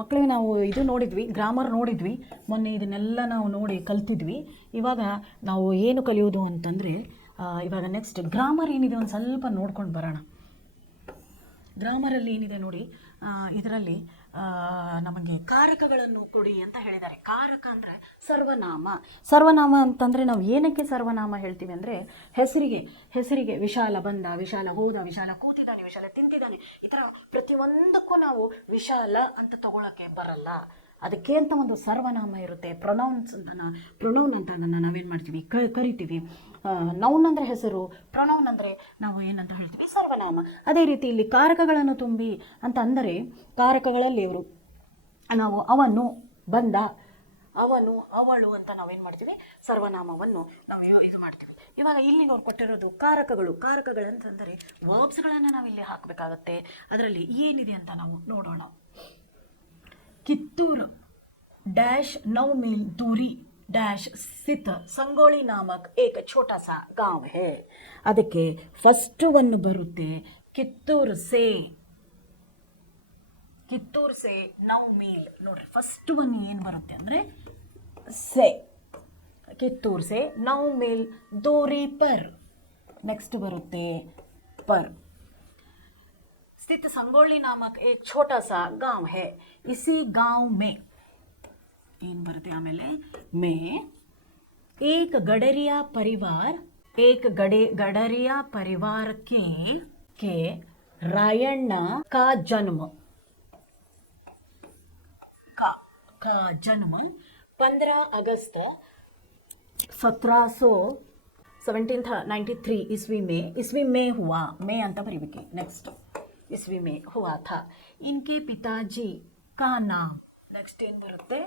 ಮಕ್ಕಳಿಗೆ ನಾವು ಇದು ನೋಡಿದ್ವಿ, ಗ್ರಾಮರ್ ನೋಡಿದ್ವಿ ಮೊನ್ನೆ. ಇದನ್ನೆಲ್ಲ ನಾವು ನೋಡಿ ಕಲ್ತಿದ್ವಿ. ಇವಾಗ ನಾವು ಏನು ಕಲಿಯೋದು ಅಂತಂದರೆ, ಇವಾಗ ನೆಕ್ಸ್ಟ್ ಗ್ರಾಮರ್ ಏನಿದೆ ಒಂದು ಸ್ವಲ್ಪ ನೋಡ್ಕೊಂಡು ಬರೋಣ. ಗ್ರಾಮರಲ್ಲಿ ಏನಿದೆ ನೋಡಿ, ಇದರಲ್ಲಿ ನಮಗೆ ಕಾರಕಗಳನ್ನು ಕೊಡಿ ಅಂತ ಹೇಳಿದ್ದಾರೆ. ಕಾರಕ ಅಂದರೆ ಸರ್ವನಾಮ. ಸರ್ವನಾಮ ಅಂತಂದರೆ ನಾವು ಏನಕ್ಕೆ ಸರ್ವನಾಮ ಹೇಳ್ತೀವಿ ಅಂದರೆ, ಹೆಸರಿಗೆ ವಿಶಾಲ ಬಂದ, ವಿಶಾಲ ಹೋದ, ವಿಶಾಲ ಕೂತಿದ್ದಾನೆ, ವಿಶಾಲ ತಿಂತಿದ್ದಾನೆ, ಈ ಥರ ಪ್ರತಿಯೊಂದಕ್ಕೂ ನಾವು ವಿಶಾಲ ಅಂತ ತಗೊಳ್ಳೋಕ್ಕೆ ಬರಲ್ಲ. ಅದಕ್ಕೆ ಅಂತ ಒಂದು ಸರ್ವನಾಮ ಇರುತ್ತೆ. ಪ್ರೊನೌನ್ ಅಂತ ನಾವೇನು ಮಾಡ್ತೀವಿ, ಕರಿತೀವಿ. ನೌನ್ ಅಂದರೆ ಹೆಸರು, ಪ್ರೊನೌನ್ ಅಂದರೆ ನಾವು ಏನಂತ ಹೇಳ್ತೀವಿ, ಸರ್ವನಾಮ. ಅದೇ ರೀತಿ ಇಲ್ಲಿ ಕಾರಕಗಳನ್ನು ತುಂಬಿ ಅಂತ ಅಂದರೆ, ಕಾರಕಗಳಲ್ಲಿ ನಾವು ಅವನು, ಬಂದ, ಅವನು, ಅವಳು ಅಂತ ನಾವೇನು ಮಾಡ್ತೀವಿ, ಸರ್ವನಾಮವನ್ನು ನಾವು ಇದು ಮಾಡ್ತೀವಿ. ಇವಾಗ ಇಲ್ಲಿ ಅವ್ರು ಕೊಟ್ಟಿರೋದು ಕಾರಕಗಳಂತಂದರೆ ವರ್ಬ್ಸ್ಗಳನ್ನು ನಾವು ಇಲ್ಲಿ ಹಾಕಬೇಕಾಗತ್ತೆ. ಅದರಲ್ಲಿ ಏನಿದೆ ಅಂತ ನಾವು ನೋಡೋಣ. ಕಿತ್ತೂರು डैश 9 मील दूरी डैश स्थित संगोली नामक एक छोटा सा गांव है. ಅದಕ್ಕೆ ಫಸ್ಟ್ ಒನ್ ಬರುತ್ತೆ ಕಿತ್ತೂರು ಸೇ 9 ಮೀಲ್. ನೋಡ್ರಿ, ಫಸ್ಟ್ ಒನ್ ಏನು ಬರುತ್ತೆ ಅಂದರೆ ಸೇ, ಕಿತ್ತೂರು ಸೇ 9 ಮೀಲ್ दूरी पर. ನೆಕ್ಸ್ಟ್ ಬರುತ್ತೆ पर. स्थित संगोली नामक एक छोटा सा गांव है. इसी गांव में ಏನು ಬರುತ್ತೆ ಆಮೇಲೆ ಮೇ एक गडरिया परिवार के रायಣ್ಣ का जन्म 15 अगस्त 1793 ईस्वी में हुआ. मे ಅಂತ ಬರೀಬೇಕು. ನೆಕ್ಸ್ಟ್ ईस्वी में हुआ था. इनके पिताजी का नाम, नेक्स्ट ಏನು ಬರುತ್ತೆ,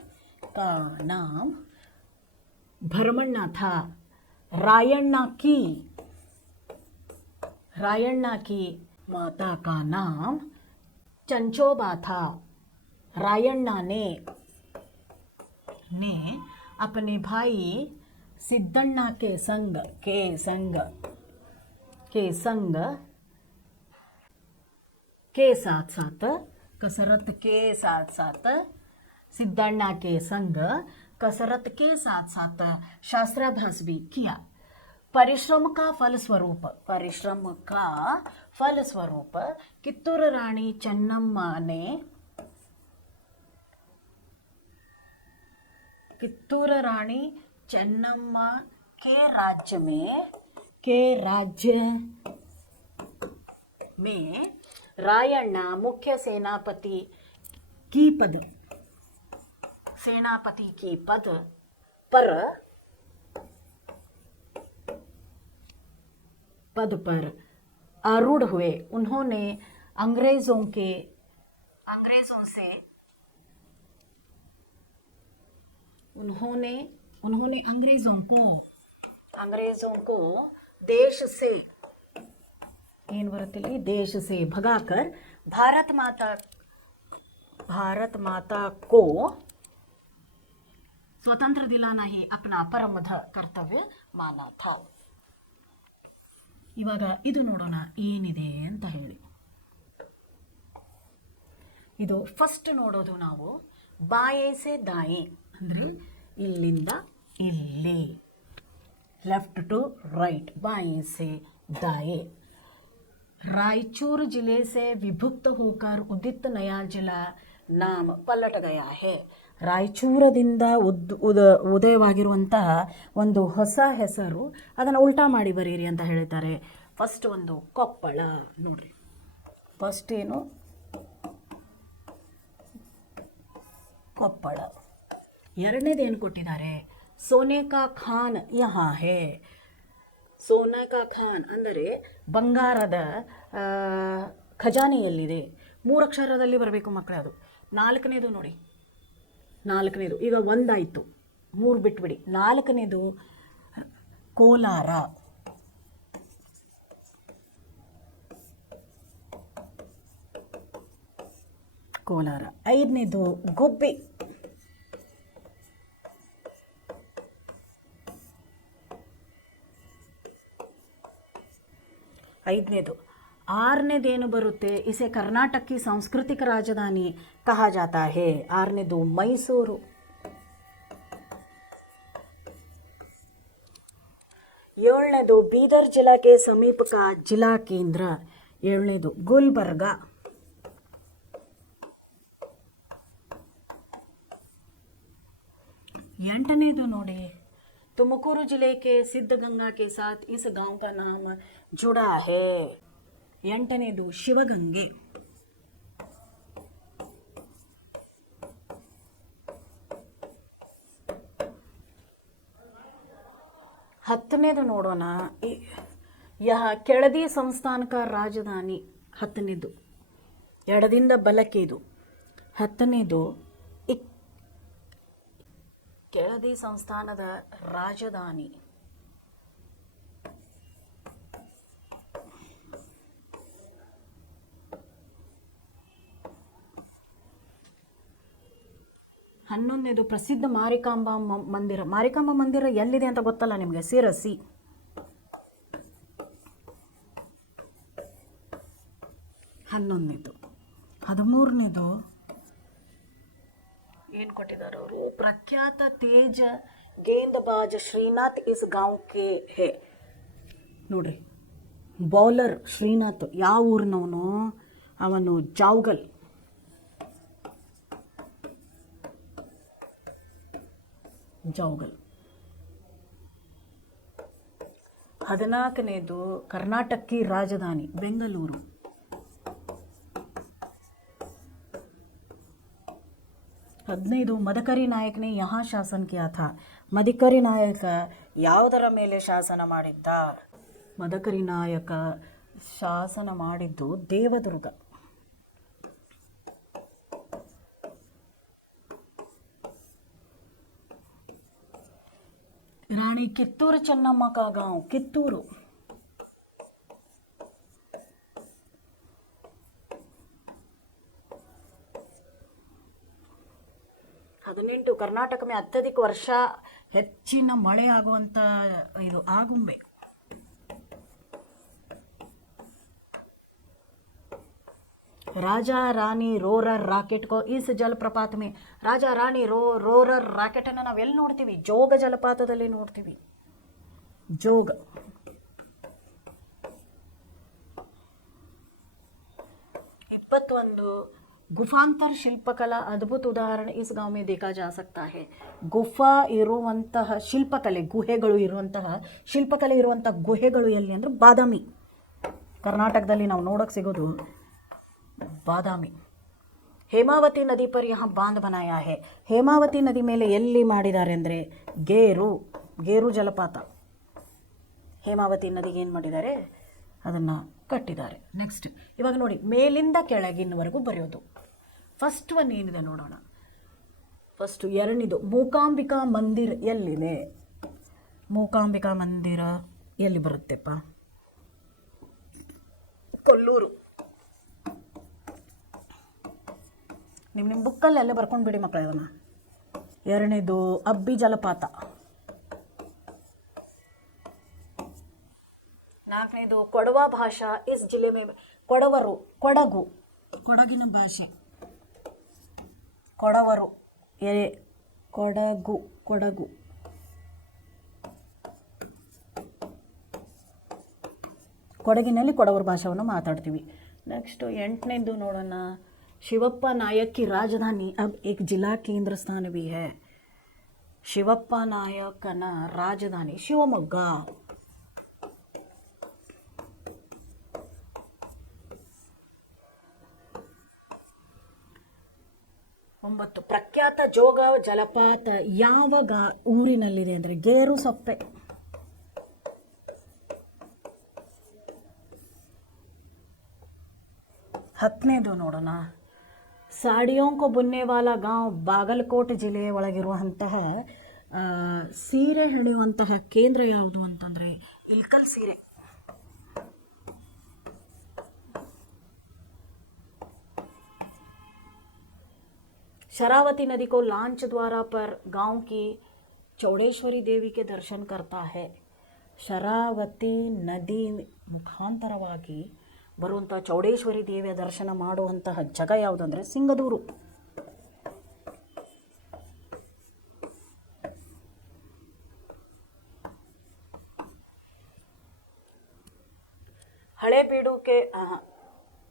का नाम भरमಣ್ಣ था. रायण्णा की माता का नाम चंचोबा था. रायण्णा ने अपने भाई सिद्धण्णा के साथ कसरत के साथ सिद्धण्णा के संग कसरत के साथ शास्त्राभ्यास भी किया. परिश्रम का फलस्वरूप कित्तूर रानी चेन्नम्मा के राज्य में रायण्णा मुख्य सेनापति की पद पर आरूढ़ हुए. उन्होंने अंग्रेजों को देश से भगाकर भारत माता को स्वतंत्र दिलाना ही अपना परम कर्तव्य माना था. ಇವಾಗ ಇದು ನೋಡೋಣ ಏನಿದೆ ಅಂತ ಹೇಳಿ. ಇದು ಫಸ್ಟ್ ನೋಡೋದು ನಾವು ಬಾಯೆ ಸೆ ದಾಯೆ ಅಂದರೆ ಇಲ್ಲಿಂದ ಇಲ್ಲಿ, लेफ्ट टू राइट, बाएं से दाएं. रायचूर जिले से विभक्त होकर उदित नया जिला नाम पलट गया है. ರಾಯಚೂರದಿಂದ ಉದಯವಾಗಿರುವಂತಹ ಒಂದು ಹೊಸ ಹೆಸರು, ಅದನ್ನು ಉಲ್ಟಾ ಮಾಡಿ ಬರೀರಿ ಅಂತ ಹೇಳ್ತಾರೆ. ಫಸ್ಟ್ ಒಂದು ಕೊಪ್ಪಳ ನೋಡ್ರಿ. ಫಸ್ಟ್ ಏನು, ಕೊಪ್ಪಳ. ಎರಡನೇದು ಏನು ಕೊಟ್ಟಿದ್ದಾರೆ, ಸೋನೆ ಕಾ ಖಾನ್ ಯಹಾ ಹೇ. ಸೋನೆ ಕಾ ಖಾನ್ ಅಂದರೆ ಬಂಗಾರದ ಖಜಾನೆಯಲ್ಲಿದೆ. 3 ಅಕ್ಷರದಲ್ಲಿ ಬರಬೇಕು ಮಕ್ಕಳೇ ಅದು. ನಾಲ್ಕನೇದು ನೋಡಿ, ನಾಲ್ಕನೇದು ಈಗ ಒಂದಾಯಿತು, 3 ಬಿಟ್ಬಿಡಿ. ನಾಲ್ಕನೇದು ಕೋಲಾರ. ಐದನೇದು ಗುಬ್ಬಿ. ಆರನೇದೇನು ಬರುತ್ತೆ, ಇಸೆ ಕರ್ನಾಟಕ ಕಿ ಸಾಂಸ್ಕೃತಿಕ ರಾಜಧಾನಿ ಕಹಾ ಜಾತಾ ಹೇ. ಆರನೇದು ಮೈಸೂರು. ಏಳನೇದು ಬೀದರ್ ಜಿಲ್ಲಾಕ್ಕೆ ಸಮೀಪ ಕಾ ಜಿಲ್ಲಾ ಕೇಂದ್ರ. ಏಳನೇದು ಗುಲ್ಬರ್ಗ. ಎಂಟನೇದು ನೋಡಿ, ತುಮಕೂರು जिले के सिद्धगंगा के साथ इस गांव का नाम जुड़ा है. ಎಂಟನೇದು ಶಿವಗಂಗೆ. ಹತ್ತನೇದು ನೋಡೋಣ, ಯಹ ಕೆಳದಿ ಸಂಸ್ಥಾನ ಕಾ ರಾಜಧಾನಿ. ಹತ್ತನೇದು ಎಡದಿಂದ ಬಲಕ್ಕೆ ಇದು. ಹತ್ತನೇದು ಕೆಳದಿ ಸಂಸ್ಥಾನದ ರಾಜಧಾನಿ. ಹನ್ನೊಂದನೇದು ಪ್ರಸಿದ್ಧ ಮಾರಿಕಾಂಬಾ ಮಂದಿರ. ಮಾರಿಕಾಂಬಾ ಮಂದಿರ ಎಲ್ಲಿದೆ ಅಂತ ಗೊತ್ತಲ್ಲ ನಿಮಗೆ? ಶಿರಸಿ. ಹನ್ನೊಂದನೇದು. ಹದಿಮೂರನೇದು ಏನು ಕೊಟ್ಟಿದ್ದಾರೆ ಅವರು, ಪ್ರಖ್ಯಾತ ತೇಜ ಗೇಂದಬಾಜ್ ಶ್ರೀನಾಥ್ ಇಸ್ ಗಾಂವ್ ಕೆ ಹೇ. ನೋಡ್ರಿ, ಬೌಲರ್ ಶ್ರೀನಾಥ್ ಯಾವ ಊರಿನವನು? ಅವನು ಜಾವ್ಗಲ್. ಜಾವ್ಗಲ್. 14ನೇದು ಕರ್ನಾಟಕ ಕಿ ರಾಜಧಾನಿ ಬೆಂಗಳೂರು. 15 ಮದಕರಿ ನಾಯಕನೇ ಯಹಾ ಶಾಸನ ಕಿಯಾ ಥಾ. ಮದಕರಿ ನಾಯಕ ಯಾವುದರ ಮೇಲೆ ಶಾಸನ ಮಾಡಿದ್ದ? ಮದಕರಿ ನಾಯಕ ಶಾಸನ ಮಾಡಿದ್ದು ದೇವದುರ್ಗ. ರಾಣಿ ಕಿತ್ತೂರು ಚೆನ್ನಮ್ಮ ಕಾ ಗಾಂವ್ ಕಿತ್ತೂರು. 18 ಕರ್ನಾಟಕ ಮೇ ಅತ್ಯಧಿಕ ವರ್ಷ ಹೆಚ್ಚಿನ ಮಳೆ ಆಗುವಂಥ ಇದು ಆಗುಂಬೆ. ರಾಜಾ ರಾಣಿ ರೋರರ್ ರಾಕೆಟ್ ಕೋ ಇಸ್ ಜಲಪ್ರಪಾತ ಮೇ. ರಾಜಾ ರಾಣಿ ರೋರರ್ ರಾಕೆಟನ್ನು ನಾವು ಎಲ್ಲಿ ನೋಡ್ತೀವಿ? ಜೋಗ ಜಲಪಾತದಲ್ಲಿ ನೋಡ್ತೀವಿ. ಜೋಗ. 21 ಗುಫಾಂತರ ಶಿಲ್ಪಕಲಾ ಅದ್ಭುತ ಉದಾಹರಣೆ ಇಸ್ ಗಾಂವ್ ಮೇ ದೇಖಾ ಜಾ ಸಕ್ತಾ ಹೇ. ಗುಫಾ ಇರುವಂತಹ ಶಿಲ್ಪಕಲೆ, ಗುಹೆಗಳು ಇರುವಂತಹ ಶಿಲ್ಪಕಲೆ ಇರುವಂತಹ ಗುಹೆಗಳು ಎಲ್ಲಿ ಅಂದರೆ ಬಾದಾಮಿ. ಕರ್ನಾಟಕದಲ್ಲಿ ನಾವು ನೋಡೋಕೆ ಸಿಗೋದು ಬಾದಾಮಿ. ಹೇಮಾವತಿ ನದಿ ಪರ್ ಯಹಾ ಬಾಂಧ್ ಬನಾಯಾ ಹೇ. ಹೇಮಾವತಿ ನದಿ ಮೇಲೆ ಎಲ್ಲಿ ಮಾಡಿದ್ದಾರೆ ಅಂದರೆ ಗೇರು ಜಲಪಾತ. ಹೇಮಾವತಿ ನದಿಗೆ ಏನು ಮಾಡಿದ್ದಾರೆ? ಅದನ್ನು ಕಟ್ಟಿದ್ದಾರೆ. ನೆಕ್ಸ್ಟ್ ಇವಾಗ ನೋಡಿ, ಮೇಲಿಂದ ಕೆಳಗಿನವರೆಗೂ ಬರೆಯೋದು. ಫಸ್ಟ್ ಒನ್ ಏನಿದೆ ನೋಡೋಣ. ಫಸ್ಟು ಎರಡನೇದು ಮೂಕಾಂಬಿಕಾ ಮಂದಿರ ಎಲ್ಲಿದೆ? ಮೂಕಾಂಬಿಕಾ ಮಂದಿರ ಎಲ್ಲಿ ಬರುತ್ತೆಪ್ಪ? ಕೊಲ್ಲೂರು. ನಿಮ್ಮ ಬುಕ್ಕಲ್ಲೆಲ್ಲ ಬರ್ಕೊಂಡು ಬಿಡಿ ಮಕ್ಕಳು ಇವನ್ನ. ಎರಡನೇದು ಅಬ್ಬಿ ಜಲಪಾತ. ನಾಲ್ಕನೇದು ಕೊಡವ ಭಾಷಾ ಇಸ್ ಜಿಲ್ಲೆ ಮೇ. ಕೊಡವರು ಕೊಡಗು, ಕೊಡಗಿನ ಭಾಷೆ. ಕೊಡವರು ಕೊಡಗು. ಕೊಡಗಿನಲ್ಲಿ ಕೊಡವರ ಭಾಷೆಯನ್ನು ಮಾತಾಡ್ತೀವಿ. ನೆಕ್ಸ್ಟು 8ನೇದು ನೋಡೋಣ. ಶಿವಪ್ಪ ನಾಯಕ್ ಕಿ ರಾಜಧಾನಿ ಅಬ್ ಏಕ್ ಜಿಲ್ಲಾ ಕೇಂದ್ರ ಸ್ಥಾನ ಭಿ ಹೈ. ಶಿವಪ್ಪ ನಾಯಕನ ರಾಜಧಾನಿ ಶಿವಮೊಗ್ಗ. 9 ಪ್ರಖ್ಯಾತ ಜೋಗ ಜಲಪಾತ ಯಾವ ಊರಿನಲ್ಲಿದೆ ಅಂದರೆ ಗೇರುಸೊಪ್ಪೆ. 10ನೇದು ನೋಡೋಣ. ಸಾಡಿಯೋಂಕೊ ಬುನ್ನೆವಾಲಾ ಗಾಂವ್ ಬಾಗಲಕೋಟೆ ಜಿಲ್ಲೆಯ ಒಳಗಿರುವಂತಹ ಸೀರೆ ಹೆಣೆಯುವಂತಹ ಕೇಂದ್ರ ಯಾವುದು ಅಂತಂದರೆ ಇಲ್ಕಲ್ ಸೀರೆ. शरावती नदी को लांच द्वारा पर गांव की चौड़ेश्वरी देवी के दर्शन करता है. ಶರಾವತಿ ನದಿ ಮುಖಾಂತರವಾಗಿ ಬರುವಂಥ ಚೌಡೇಶ್ವರಿ ದೇವಿಯ ದರ್ಶನ ಮಾಡುವಂತಹ ಜಾಗ ಯಾವುದಂದರೆ ಸಿಂಗದೂರು. हड़ेबीडू के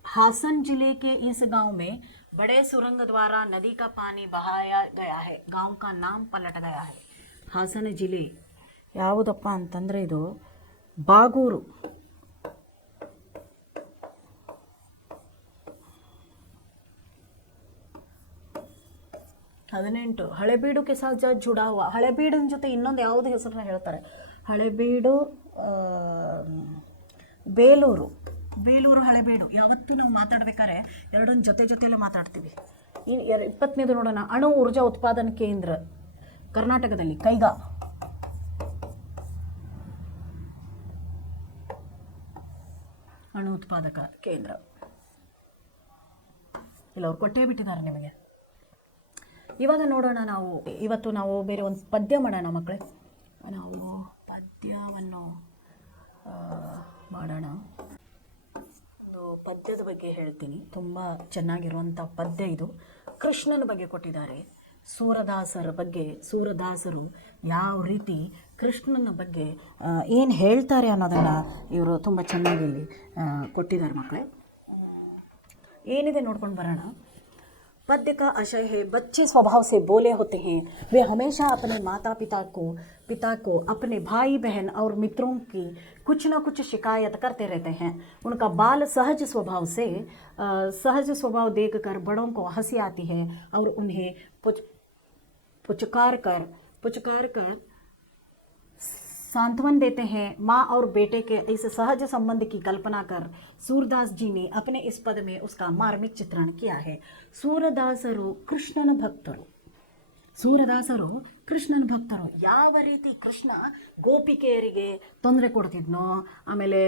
हासन जिले के इस गांव में बड़े सुरंग द्वारा नदी का पानी बहाया गया है. गांव का नाम पलट गया है. ಹಾಸನ ಜಿಲ್ಲೆ ಯಾವುದಪ್ಪ ಅಂತಂದರೆ ಇದು ಬಾಗೂರು. ಹದಿನೆಂಟು ಹಳೆಬೀಡು ಕೆ ಸಾಥ್ ಜುಡಾ ಹುವಾ. ಹಳೆಬೀಡಿನ ಜೊತೆ ಇನ್ನೊಂದು ಯಾವುದು ಹೆಸರನ್ನ ಹೇಳ್ತಾರೆ, ಹಳೆಬೀಡು, ಬೇಲೂರು. ಬೇಲೂರು ಹಳೆಬೀಡು ಯಾವತ್ತೂ ನಾವು ಮಾತಾಡ್ಬೇಕಾದ್ರೆ ಎರಡೊಂದು ಜೊತೆಯಲ್ಲೇ ಮಾತಾಡ್ತೀವಿ. 20ನೇದು ನೋಡೋಣ. ಅಣು ಊರ್ಜಾ ಉತ್ಪಾದನಾ ಕೇಂದ್ರ ಕರ್ನಾಟಕದಲ್ಲಿ ಕೈಗಾ. ಅಣು ಉತ್ಪಾದಕ ಕೇಂದ್ರ ಇಲ್ಲ, ಅವ್ರು ಕೊಟ್ಟೇ ಬಿಟ್ಟಿದ್ದಾರೆ ನಿಮಗೆ. ಇವಾಗ ನೋಡೋಣ, ಇವತ್ತು ನಾವು ಬೇರೆ ಒಂದು ಪದ್ಯ ಮಾಡೋಣ ಮಕ್ಕಳೇ. ನಾವು ಪದ್ಯವನ್ನು ಮಾಡೋಣ. ಒಂದು ಪದ್ಯದ ಬಗ್ಗೆ ಹೇಳ್ತೀನಿ, ತುಂಬ ಚೆನ್ನಾಗಿರುವಂಥ ಪದ್ಯ ಇದು. ಕೃಷ್ಣನ ಬಗ್ಗೆ ಕೊಟ್ಟಿದ್ದಾರೆ. ಸೂರದಾಸರ ಬಗ್ಗೆ, ಸೂರದಾಸರು ಯಾವ ರೀತಿ ಕೃಷ್ಣನ ಬಗ್ಗೆ ಏನು ಹೇಳ್ತಾರೆ ಅನ್ನೋದನ್ನು ಇವರು ತುಂಬ ಚೆನ್ನಾಗಿ ಇಲ್ಲಿ ಕೊಟ್ಟಿದ್ದಾರೆ ಮಕ್ಕಳೇ. ಏನಿದೆ ನೋಡ್ಕೊಂಡು ಬರೋಣ. पद्य का आशय है, बच्चे स्वभाव से बोले होते हैं, वे हमेशा अपने माता पिता को अपने भाई बहन और मित्रों की कुछ न कुछ शिकायत करते रहते हैं. उनका बाल सहज स्वभाव देखकर बड़ों को हंसी आती है और उन्हें पुचकार कर सांत्वन देते हैं. माँ और बेटे के इस सहज संबंध की कल्पना कर सूरदास जी ने अपने इस पद में उसका मार्मिक चित्रण किया है. ಸೂರದಾಸರು ಕೃಷ್ಣನ ಭಕ್ತರು. ಸೂರದಾಸರು ಕೃಷ್ಣನ ಭಕ್ತರು. ಯಾವ ರೀತಿ ಕೃಷ್ಣ ಗೋಪಿಕೆಯರಿಗೆ ತೊಂದರೆ ಕೊಡ್ತಿದ್ನೋ, ಆಮೇಲೆ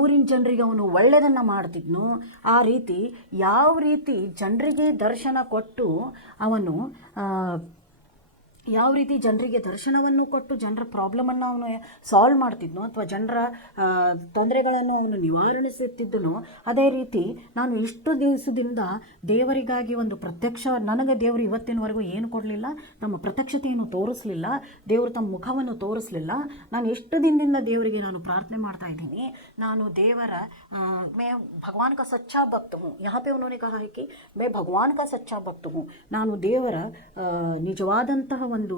ಊರಿನ ಜನರಿಗೆ ಅವನು ಒಳ್ಳೆಯದನ್ನು ಮಾಡ್ತಿದ್ನೋ, ಆ ರೀತಿ ಯಾವ ರೀತಿ ಜನರಿಗೆ ದರ್ಶನ ಕೊಟ್ಟು ಅವನು ಯಾವ ರೀತಿ ಜನರಿಗೆ ದರ್ಶನವನ್ನು ಕೊಟ್ಟು ಜನರ ಪ್ರಾಬ್ಲಮನ್ನು ಅವನು ಸಾಲ್ವ್ ಮಾಡ್ತಿದ್ನೋ ಅಥವಾ ಜನರ ತೊಂದರೆಗಳನ್ನು ಅವನು ನಿವಾರಿಸುತ್ತಿದ್ದನೋ, ಅದೇ ರೀತಿ ನಾನು ಇಷ್ಟು ದಿವಸದಿಂದ ದೇವರಿಗಾಗಿ ಒಂದು ನನಗೆ ದೇವರು ಇವತ್ತಿನವರೆಗೂ ಏನು ಕೊಡಲಿಲ್ಲ, ತಮ್ಮ ಪ್ರತ್ಯಕ್ಷತೆಯನ್ನು ತೋರಿಸಲಿಲ್ಲ, ದೇವರು ತಮ್ಮ ಮುಖವನ್ನು ತೋರಿಸಲಿಲ್ಲ. ನಾನು ಎಷ್ಟು ದಿನದಿಂದ ದೇವರಿಗೆ ನಾನು ಪ್ರಾರ್ಥನೆ ಮಾಡ್ತಾ ಇದ್ದೀನಿ. ನಾನು ದೇವರ मैं भगवान का सच्चा भक्त हूँ. यहाँ पे उन्होंने कहा है कि मैं भगवान का सच्चा भक्त हूँ. ನಾನು ದೇವರ ನಿಜವಾದಂತಹ ಒಂದು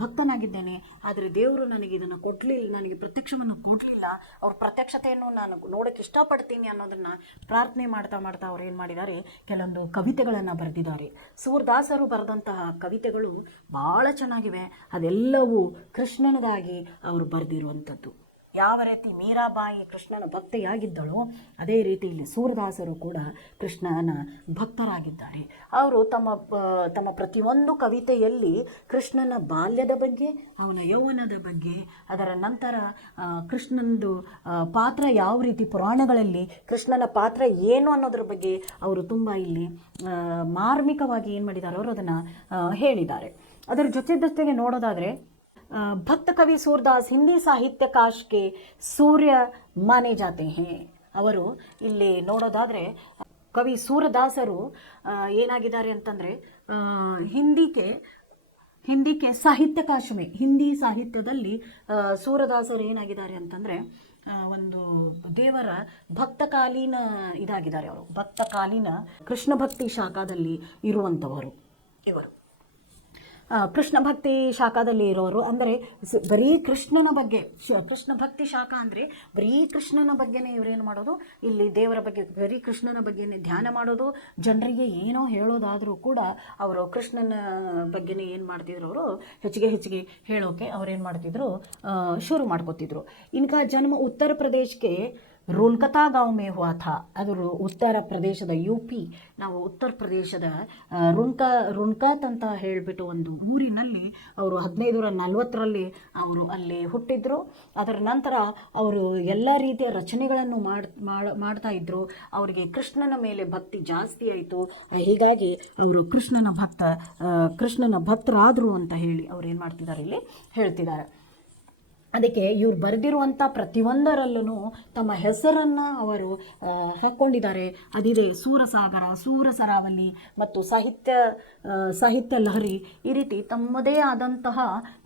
ಭಕ್ತನಾಗಿದ್ದೇನೆ. ಆದರೆ ದೇವರು ನನಗೆ ಇದನ್ನು ಕೊಡಲಿಲ್ಲ, ನನಗೆ ಪ್ರತ್ಯಕ್ಷವನ್ನು ಕೊಡಲಿಲ್ಲ. ಅವ್ರ ಪ್ರತ್ಯಕ್ಷತೆಯನ್ನು ನಾನು ನೋಡೋಕ್ಕೆ ಇಷ್ಟಪಡ್ತೀನಿ ಅನ್ನೋದನ್ನು ಪ್ರಾರ್ಥನೆ ಮಾಡ್ತಾ ಅವ್ರು ಏನು ಮಾಡಿದ್ದಾರೆ, ಕೆಲವೊಂದು ಕವಿತೆಗಳನ್ನು ಬರೆದಿದ್ದಾರೆ. ಸೂರದಾಸರು ಬರೆದಂತಹ ಕವಿತೆಗಳು ಭಾಳ ಚೆನ್ನಾಗಿವೆ. ಅದೆಲ್ಲವೂ ಕೃಷ್ಣನಿಗಾಗಿ ಅವರು ಬರೆದಿರುವಂಥದ್ದು. ಯಾವ ರೀತಿ ಮೀರಾಬಾಯಿ ಕೃಷ್ಣನ ಭಕ್ತೆಯಾಗಿದ್ದಳು, ಅದೇ ರೀತಿ ಇಲ್ಲಿ ಸೂರದಾಸರು ಕೂಡ ಕೃಷ್ಣನ ಭಕ್ತರಾಗಿದ್ದಾರೆ. ಅವರು ತಮ್ಮ ಪ್ರತಿಯೊಂದು ಕವಿತೆಯಲ್ಲಿ ಕೃಷ್ಣನ ಬಾಲ್ಯದ ಬಗ್ಗೆ, ಅವನ ಯೌವನದ ಬಗ್ಗೆ, ಅದರ ನಂತರ ಕೃಷ್ಣನದು ಪಾತ್ರ ಯಾವ ರೀತಿ ಪುರಾಣಗಳಲ್ಲಿ ಕೃಷ್ಣನ ಪಾತ್ರ ಏನು ಅನ್ನೋದ್ರ ಬಗ್ಗೆ ಅವರು ತುಂಬ ಇಲ್ಲಿ ಮಾರ್ಮಿಕವಾಗಿ ಏನು ಮಾಡಿದ್ದಾರೆ, ಅವರು ಅದನ್ನು ಹೇಳಿದ್ದಾರೆ. ಅದರ ಜೊತೆಗೆ ನೋಡೋದಾದರೆ भक्त कवि सूरदास हिंदी साहित्य काश के सूर्य माने जाते हैं. ಅವರು ಇಲ್ಲಿ ನೋಡೋದಾದರೆ ಕವಿ ಸೂರದಾಸರು ಏನಾಗಿದ್ದಾರೆ ಅಂತಂದರೆ ಹಿಂದಿಗೆ ಸಾಹಿತ್ಯ ಕಾಶ್ಮೆ, ಹಿಂದಿ ಸಾಹಿತ್ಯದಲ್ಲಿ ಸೂರದಾಸರು ಏನಾಗಿದ್ದಾರೆ ಅಂತಂದರೆ ಒಂದು ದೇವರ ಭಕ್ತಕಾಲೀನ ಇದಾಗಿದ್ದಾರೆ. ಅವರು ಭಕ್ತಕಾಲೀನ ಕೃಷ್ಣ ಭಕ್ತಿ ಶಾಖಾದಲ್ಲಿ ಇರುವಂಥವರು ಇವರು. ಕೃಷ್ಣ ಭಕ್ತಿ ಶಾಖಾದಲ್ಲಿ ಇರೋರು ಅಂದರೆ ಬರೀ ಕೃಷ್ಣನ ಬಗ್ಗೆ, ಕೃಷ್ಣ ಭಕ್ತಿ ಶಾಖಾ ಅಂದರೆ ಬರೀ ಕೃಷ್ಣನ ಬಗ್ಗೆನೇ ಇವರೇನು ಮಾಡೋದು, ಇಲ್ಲಿ ದೇವರ ಬಗ್ಗೆ ಬರೀ ಕೃಷ್ಣನ ಬಗ್ಗೆನೇ ಧ್ಯಾನ ಮಾಡೋದು. ಜನರಿಗೆ ಏನೋ ಹೇಳೋದಾದರೂ ಕೂಡ ಅವರು ಕೃಷ್ಣನ ಬಗ್ಗೆನೇ ಏನು ಮಾಡ್ತಿದ್ರು, ಅವರು ಹೆಚ್ಚಿಗೆ ಹೇಳೋಕೆ ಅವ್ರೇನು ಮಾಡ್ತಿದ್ರು, ಶುರು ಮಾಡ್ಕೋತಿದ್ರು. ಇನ್ಕಾ ಜನ್ಮ ಉತ್ತರ ಪ್ರದೇಶಕ್ಕೆ ರೋನ್ಕತಾ ಗಾಂವ್ ಮೇ ಹುವಾ ಥಾ. ಅದು ಉತ್ತರ ಪ್ರದೇಶದ UP, ನಾವು ಉತ್ತರ ಪ್ರದೇಶದ ರುನ್ಕಾತ್ ಅಂತ ಹೇಳಿಬಿಟ್ಟು ಒಂದು ಊರಿನಲ್ಲಿ ಅವರು 1540ರಲ್ಲಿ ಅವರು ಅಲ್ಲಿ ಹುಟ್ಟಿದ್ರು. ಅದರ ನಂತರ ಅವರು ಎಲ್ಲ ರೀತಿಯ ರಚನೆಗಳನ್ನು ಮಾಡ್ತಾ ಇದ್ದರು. ಅವರಿಗೆ ಕೃಷ್ಣನ ಮೇಲೆ ಭಕ್ತಿ ಜಾಸ್ತಿ ಆಯಿತು. ಹೀಗಾಗಿ ಅವರು ಕೃಷ್ಣನ ಭಕ್ತರಾದರು ಅಂತ ಹೇಳಿ ಅವ್ರು ಏನು ಮಾಡ್ತಿದ್ದಾರೆ, ಇಲ್ಲಿ ಹೇಳ್ತಿದ್ದಾರೆ. ಅದಕ್ಕೆ ಇವ್ರು ಬರೆದಿರುವಂಥ ಪ್ರತಿಯೊಂದರಲ್ಲೂ ತಮ್ಮ ಹೆಸರನ್ನು ಅವರು ಹಾಕ್ಕೊಂಡಿದ್ದಾರೆ. ಅದಿದೆ ಸೂರಸಾಗರ, ಸೂರಸರಾವಲಿ ಮತ್ತು ಸಾಹಿತ್ಯ ಲಹರಿ. ಈ ರೀತಿ ತಮ್ಮದೇ ಆದಂತಹ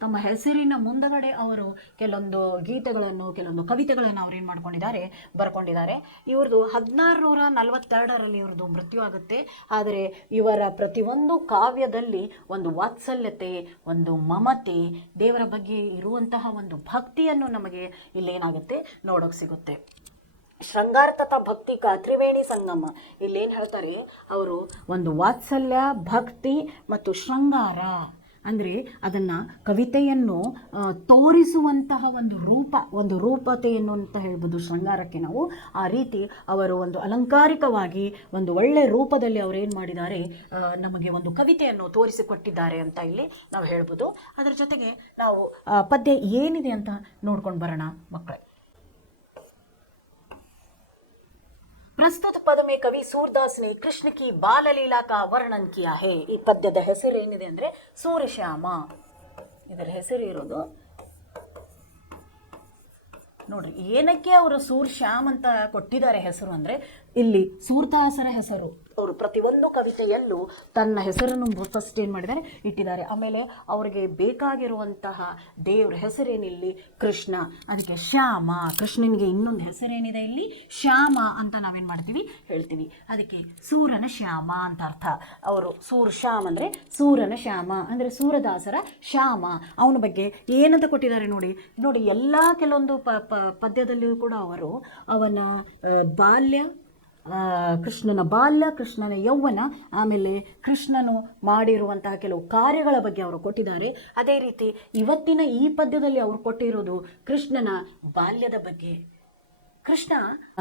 ತಮ್ಮ ಹೆಸರಿನ ಮುಂದಗಡೆ ಅವರು ಕೆಲವೊಂದು ಗೀತೆಗಳನ್ನು, ಕೆಲವೊಂದು ಕವಿತೆಗಳನ್ನು ಅವ್ರು ಏನು ಮಾಡ್ಕೊಂಡಿದ್ದಾರೆ, ಬರ್ಕೊಂಡಿದ್ದಾರೆ. ಇವ್ರದ್ದು 1642ರಲ್ಲಿ ಇವ್ರದ್ದು ಮೃತ್ಯು ಆಗುತ್ತೆ. ಆದರೆ ಇವರ ಪ್ರತಿಯೊಂದು ಕಾವ್ಯದಲ್ಲಿ ಒಂದು ವಾತ್ಸಲ್ಯತೆ, ಒಂದು ಮಮತೆ, ದೇವರ ಬಗ್ಗೆ ಇರುವಂತಹ ಒಂದು ಭಕ್ತಿಯನ್ನು ನಮಗೆ ಇಲ್ಲೇನಾಗುತ್ತೆ ನೋಡೋಕೆ ಸಿಗುತ್ತೆ. ಶೃಂಗಾರ ತಥಾ ಭಕ್ತಿ ಕಾ ತ್ರಿವೇಣಿ ಸಂಗಮ. ಇಲ್ಲೇನು ಹೇಳ್ತಾರೆ ಅವರು, ಒಂದು ವಾತ್ಸಲ್ಯ, ಭಕ್ತಿ ಮತ್ತು ಶೃಂಗಾರ ಅಂದರೆ ಅದನ್ನು ಕವಿತೆಯನ್ನು ತೋರಿಸುವಂತಹ ಒಂದು ರೂಪತೆಯನ್ನು ಅಂತ ಹೇಳ್ಬೋದು ಶೃಂಗಾರಕ್ಕೆ ನಾವು. ಆ ರೀತಿ ಅವರು ಒಂದು ಅಲಂಕಾರಿಕವಾಗಿ ಒಂದು ಒಳ್ಳೆ ರೂಪದಲ್ಲಿ ಅವರು ಏನು ಮಾಡಿದ್ದಾರೆ, ನಮಗೆ ಒಂದು ಕವಿತೆಯನ್ನು ತೋರಿಸಿಕೊಟ್ಟಿದ್ದಾರೆ ಅಂತ ಇಲ್ಲಿ ನಾವು ಹೇಳ್ಬೋದು. ಅದರ ಜೊತೆಗೆ ನಾವು ಪದ್ಯ ಏನಿದೆ ಅಂತ ನೋಡ್ಕೊಂಡು ಬರೋಣ ಮಕ್ಕಳೇ. ಪ್ರಸ್ತುತ ಪದ में कवि सूरदास ने कृष्ण की बाल लीला का वर्णन किया है. ಈ ಪದ್ಯದ ಹೆಸರು ಏನಿದೆ ಅಂದರೆ ಸೂರ್ಯಶ್ಯಾಮ. ಇದರ ಹೆಸರು ಇರೋದು ನೋಡ್ರಿ, ಏನಕ್ಕೆ ಅವರು ಸೂರ್ಯಶ್ಯಾಮ್ ಅಂತ ಕೊಟ್ಟಿದ್ದಾರೆ ಹೆಸರು ಅಂದರೆ, ಇಲ್ಲಿ ಸೂರದಾಸರ ಹೆಸರು ಅವರು ಪ್ರತಿಯೊಂದು ಕವಿತೆಯಲ್ಲೂ ತನ್ನ ಹೆಸರನ್ನು ಫಸ್ಟ್ ಏನು ಮಾಡಿದ್ದಾರೆ, ಇಟ್ಟಿದ್ದಾರೆ. ಆಮೇಲೆ ಅವರಿಗೆ ಬೇಕಾಗಿರುವಂತಹ ದೇವ್ರ ಹೆಸರೇನಿಲ್ಲಿ ಕೃಷ್ಣ, ಅದಕ್ಕೆ ಶ್ಯಾಮ. ಕೃಷ್ಣನಿಗೆ ಇನ್ನೊಂದು ಹೆಸರೇನಿದೆ ಇಲ್ಲಿ, ಶ್ಯಾಮ ಅಂತ ನಾವೇನು ಮಾಡ್ತೀವಿ, ಹೇಳ್ತೀವಿ. ಅದಕ್ಕೆ ಸೂರನ ಶ್ಯಾಮ ಅಂತ ಅರ್ಥ. ಅವರು ಶ್ಯಾಮ್ ಅಂದರೆ ಸೂರನ ಶ್ಯಾಮ ಅಂದರೆ ಸೂರದಾಸರ ಶ್ಯಾಮ. ಅವನ ಬಗ್ಗೆ ಏನಂತ ಕೊಟ್ಟಿದ್ದಾರೆ ನೋಡಿ. ಎಲ್ಲ ಕೆಲವೊಂದು ಪದ್ಯದಲ್ಲಿಯೂ ಕೂಡ ಅವರು ಅವನ ಬಾಲ್ಯ, ಕೃಷ್ಣನ ಬಾಲ್ಯ, ಕೃಷ್ಣನ ಯೌವನ, ಆಮೇಲೆ ಕೃಷ್ಣನು ಮಾಡಿರುವಂತಹ ಕೆಲವು ಕಾರ್ಯಗಳ ಬಗ್ಗೆ ಅವರು ಕೊಟ್ಟಿದ್ದಾರೆ. ಅದೇ ರೀತಿ ಇವತ್ತಿನ ಈ ಪದ್ಯದಲ್ಲಿ ಅವರು ಕೊಟ್ಟಿರೋದು ಕೃಷ್ಣನ ಬಾಲ್ಯದ ಬಗ್ಗೆ. ಕೃಷ್ಣ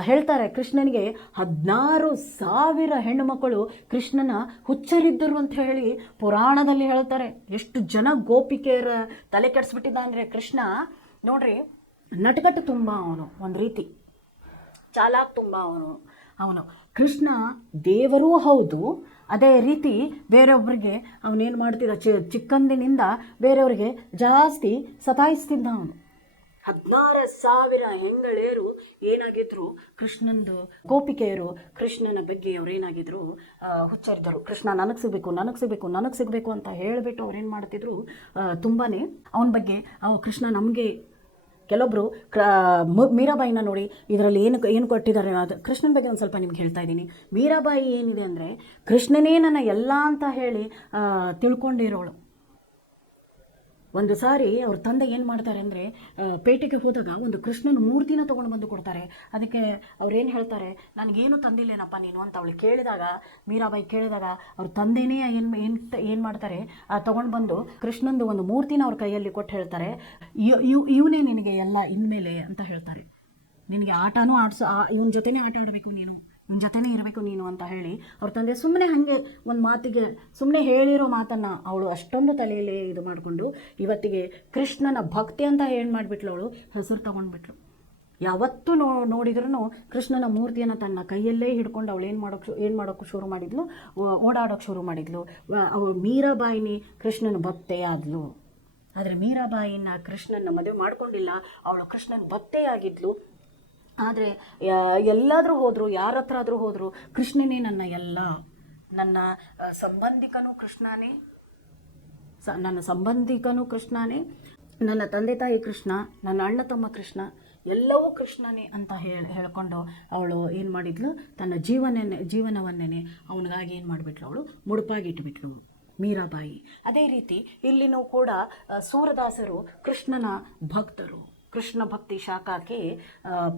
ಹೇಳ್ತಾರೆ, ಕೃಷ್ಣನಿಗೆ 16,000 ಹೆಣ್ಣು ಮಕ್ಕಳು ಕೃಷ್ಣನ ಹುಚ್ಚರಿದ್ದರು ಅಂತ ಹೇಳಿ ಪುರಾಣದಲ್ಲಿ ಹೇಳ್ತಾರೆ. ಎಷ್ಟು ಜನ ಗೋಪಿಕೆಯರ ತಲೆ ಕೆಡಿಸ್ಬಿಟ್ಟಿದ್ದ ಅಂದರೆ ಕೃಷ್ಣ ನೋಡ್ರಿ, ನಟಕಟ್ಟು ತುಂಬ ಅವನು, ಒಂದು ರೀತಿ ಚಾಲಾಕ್ ತುಂಬ ಅವನು. ಕೃಷ್ಣ ದೇವರೂ ಹೌದು, ಅದೇ ರೀತಿ ಬೇರೆಯೊಬ್ಬರಿಗೆ ಅವನೇನು ಮಾಡ್ತಿದ್ದ, ಚಿಕ್ಕಂದಿನಿಂದ ಬೇರೆಯವ್ರಿಗೆ ಜಾಸ್ತಿ ಸತಾಯಿಸ್ತಿದ್ದ ಅವನು. 16,000 ಹೆಂಗಳೆಯರು ಏನಾಗಿದ್ರು, ಕೃಷ್ಣಂದು ಗೋಪಿಕೆಯರು ಕೃಷ್ಣನ ಬಗ್ಗೆ ಅವ್ರೇನಾಗಿದ್ರು, ಹುಚ್ಚರಿದ್ದರು. ಕೃಷ್ಣ ನನಗೆ ಸಿಗಬೇಕು ಅಂತ ಹೇಳಿಬಿಟ್ಟು ಅವ್ರೇನು ಮಾಡ್ತಿದ್ರು, ತುಂಬಾ ಅವನ ಬಗ್ಗೆ ಕೃಷ್ಣ ನಮಗೆ. ಕೆಲವೊಬ್ಬರು ಮೀರಾಬಾಯಿನ ನೋಡಿ, ಇದರಲ್ಲಿ ಏನು ಕೊಟ್ಟಿದ್ದಾರೆ, ಅದು ಕೃಷ್ಣನ ಬಗ್ಗೆ ಒಂದು ಸ್ವಲ್ಪ ನಿಮ್ಗೆ ಹೇಳ್ತಾ ಇದ್ದೀನಿ. ಮೀರಾಬಾಯಿ ಏನಿದೆ ಅಂದರೆ, ಕೃಷ್ಣನೇ ನನ್ನ ಎಲ್ಲ ಅಂತ ಹೇಳಿ ತಿಳ್ಕೊಂಡಿರೋಳು. ಒಂದು ಸಾರಿ ಅವ್ರ ತಂದೆ ಏನು ಮಾಡ್ತಾರೆ ಅಂದರೆ, ಪೇಟೆಗೆ ಹೋದಾಗ ಒಂದು ಕೃಷ್ಣನ ಮೂರ್ತಿನ ತೊಗೊಂಡು ಬಂದು ಕೊಡ್ತಾರೆ. ಅದಕ್ಕೆ ಅವ್ರೇನು ಹೇಳ್ತಾರೆ, ನನಗೇನು ತಂದಿಲ್ಲೇನಪ್ಪ ನೀನು ಅಂತ ಅವಳು ಕೇಳಿದಾಗ, ಮೀರಾಬಾಯಿ ಕೇಳಿದಾಗ ಅವ್ರ ತಂದೆನೇ ಏನು ಮಾಡ್ತಾರೆ, ತೊಗೊಂಡು ಬಂದು ಕೃಷ್ಣಂದು ಒಂದು ಮೂರ್ತಿನ ಅವ್ರ ಕೈಯಲ್ಲಿ ಕೊಟ್ಟು ಹೇಳ್ತಾರೆ, ಇವನೇ ನಿನಗೆ ಎಲ್ಲ ಇನ್ಮೇಲೆ ಅಂತ ಹೇಳ್ತಾರೆ. ನಿನಗೆ ಆಟನೂ ಇವನ ಜೊತೆನೇ ಆಟ ಆಡಬೇಕು ನೀನು, ನಿನ್ನ ಜೊತೆನೇ ಇರಬೇಕು ನೀನು ಅಂತ ಹೇಳಿ ಅವ್ರ ತಂದೆ ಸುಮ್ಮನೆ ಹಾಗೆ ಒಂದು ಮಾತಿಗೆ ಸುಮ್ಮನೆ ಹೇಳಿರೋ ಮಾತನ್ನು ಅವಳು ಅಷ್ಟೊಂದು ತಲೆಯಲ್ಲಿ ಇದು ಮಾಡಿಕೊಂಡು ಇವತ್ತಿಗೆ ಕೃಷ್ಣನ ಭಕ್ತಿ ಅಂತ ಏನು ಮಾಡಿಬಿಟ್ಲು, ಅವಳು ಹೆಸರು ತೊಗೊಂಡ್ಬಿಟ್ಲು. ಯಾವತ್ತೂ ನೋಡಿದ್ರೂ ಕೃಷ್ಣನ ಮೂರ್ತಿಯನ್ನು ತನ್ನ ಕೈಯಲ್ಲೇ ಹಿಡ್ಕೊಂಡು ಅವಳು ಏನು ಮಾಡೋಕ್ಕೆ ಶುರು ಮಾಡಿದ್ಲು, ಓಡಾಡೋಕ್ಕೆ ಶುರು ಮಾಡಿದ್ಲು. ಅವಳು ಮೀರಾಬಾಯಿನಿ ಕೃಷ್ಣನ ಭಕ್ತೇ ಆದ್ಲು. ಆದರೆ ಮೀರಾಬಾಯಿನ ಕೃಷ್ಣನ ಮದುವೆ ಮಾಡ್ಕೊಂಡಿಲ್ಲ, ಅವಳು ಕೃಷ್ಣನ ಭಕ್ತೆಯಾಗಿದ್ಲು. ಆದರೆ ಎಲ್ಲಾದರೂ ಹೋದರು, ಯಾರ ಹತ್ರ ಆದರೂ ಹೋದರು, ಕೃಷ್ಣನೇ ನನ್ನ ಎಲ್ಲ, ನನ್ನ ಸಂಬಂಧಿಕನೂ ಕೃಷ್ಣನೇ, ನನ್ನ ತಂದೆ ತಾಯಿ ಕೃಷ್ಣ, ನನ್ನ ಅಣ್ಣ ತಮ್ಮ ಕೃಷ್ಣ, ಎಲ್ಲವೂ ಕೃಷ್ಣನೇ ಅಂತ ಹೇಳ್ಕೊಂಡು ಅವಳು ಏನು ಮಾಡಿದ್ಲು, ತನ್ನ ಜೀವನವನ್ನೇ ಅವನಿಗಾಗಿ ಏನು ಮಾಡಿಬಿಟ್ಲು, ಅವಳು ಮುಡುಪಾಗಿಟ್ಬಿಟ್ಲು ಮೀರಾಬಾಯಿ. ಅದೇ ರೀತಿ ಇಲ್ಲಿನೂ ಕೂಡ ಸೂರದಾಸರು ಕೃಷ್ಣನ ಭಕ್ತರು. कृष्ण भक्ति शाखा के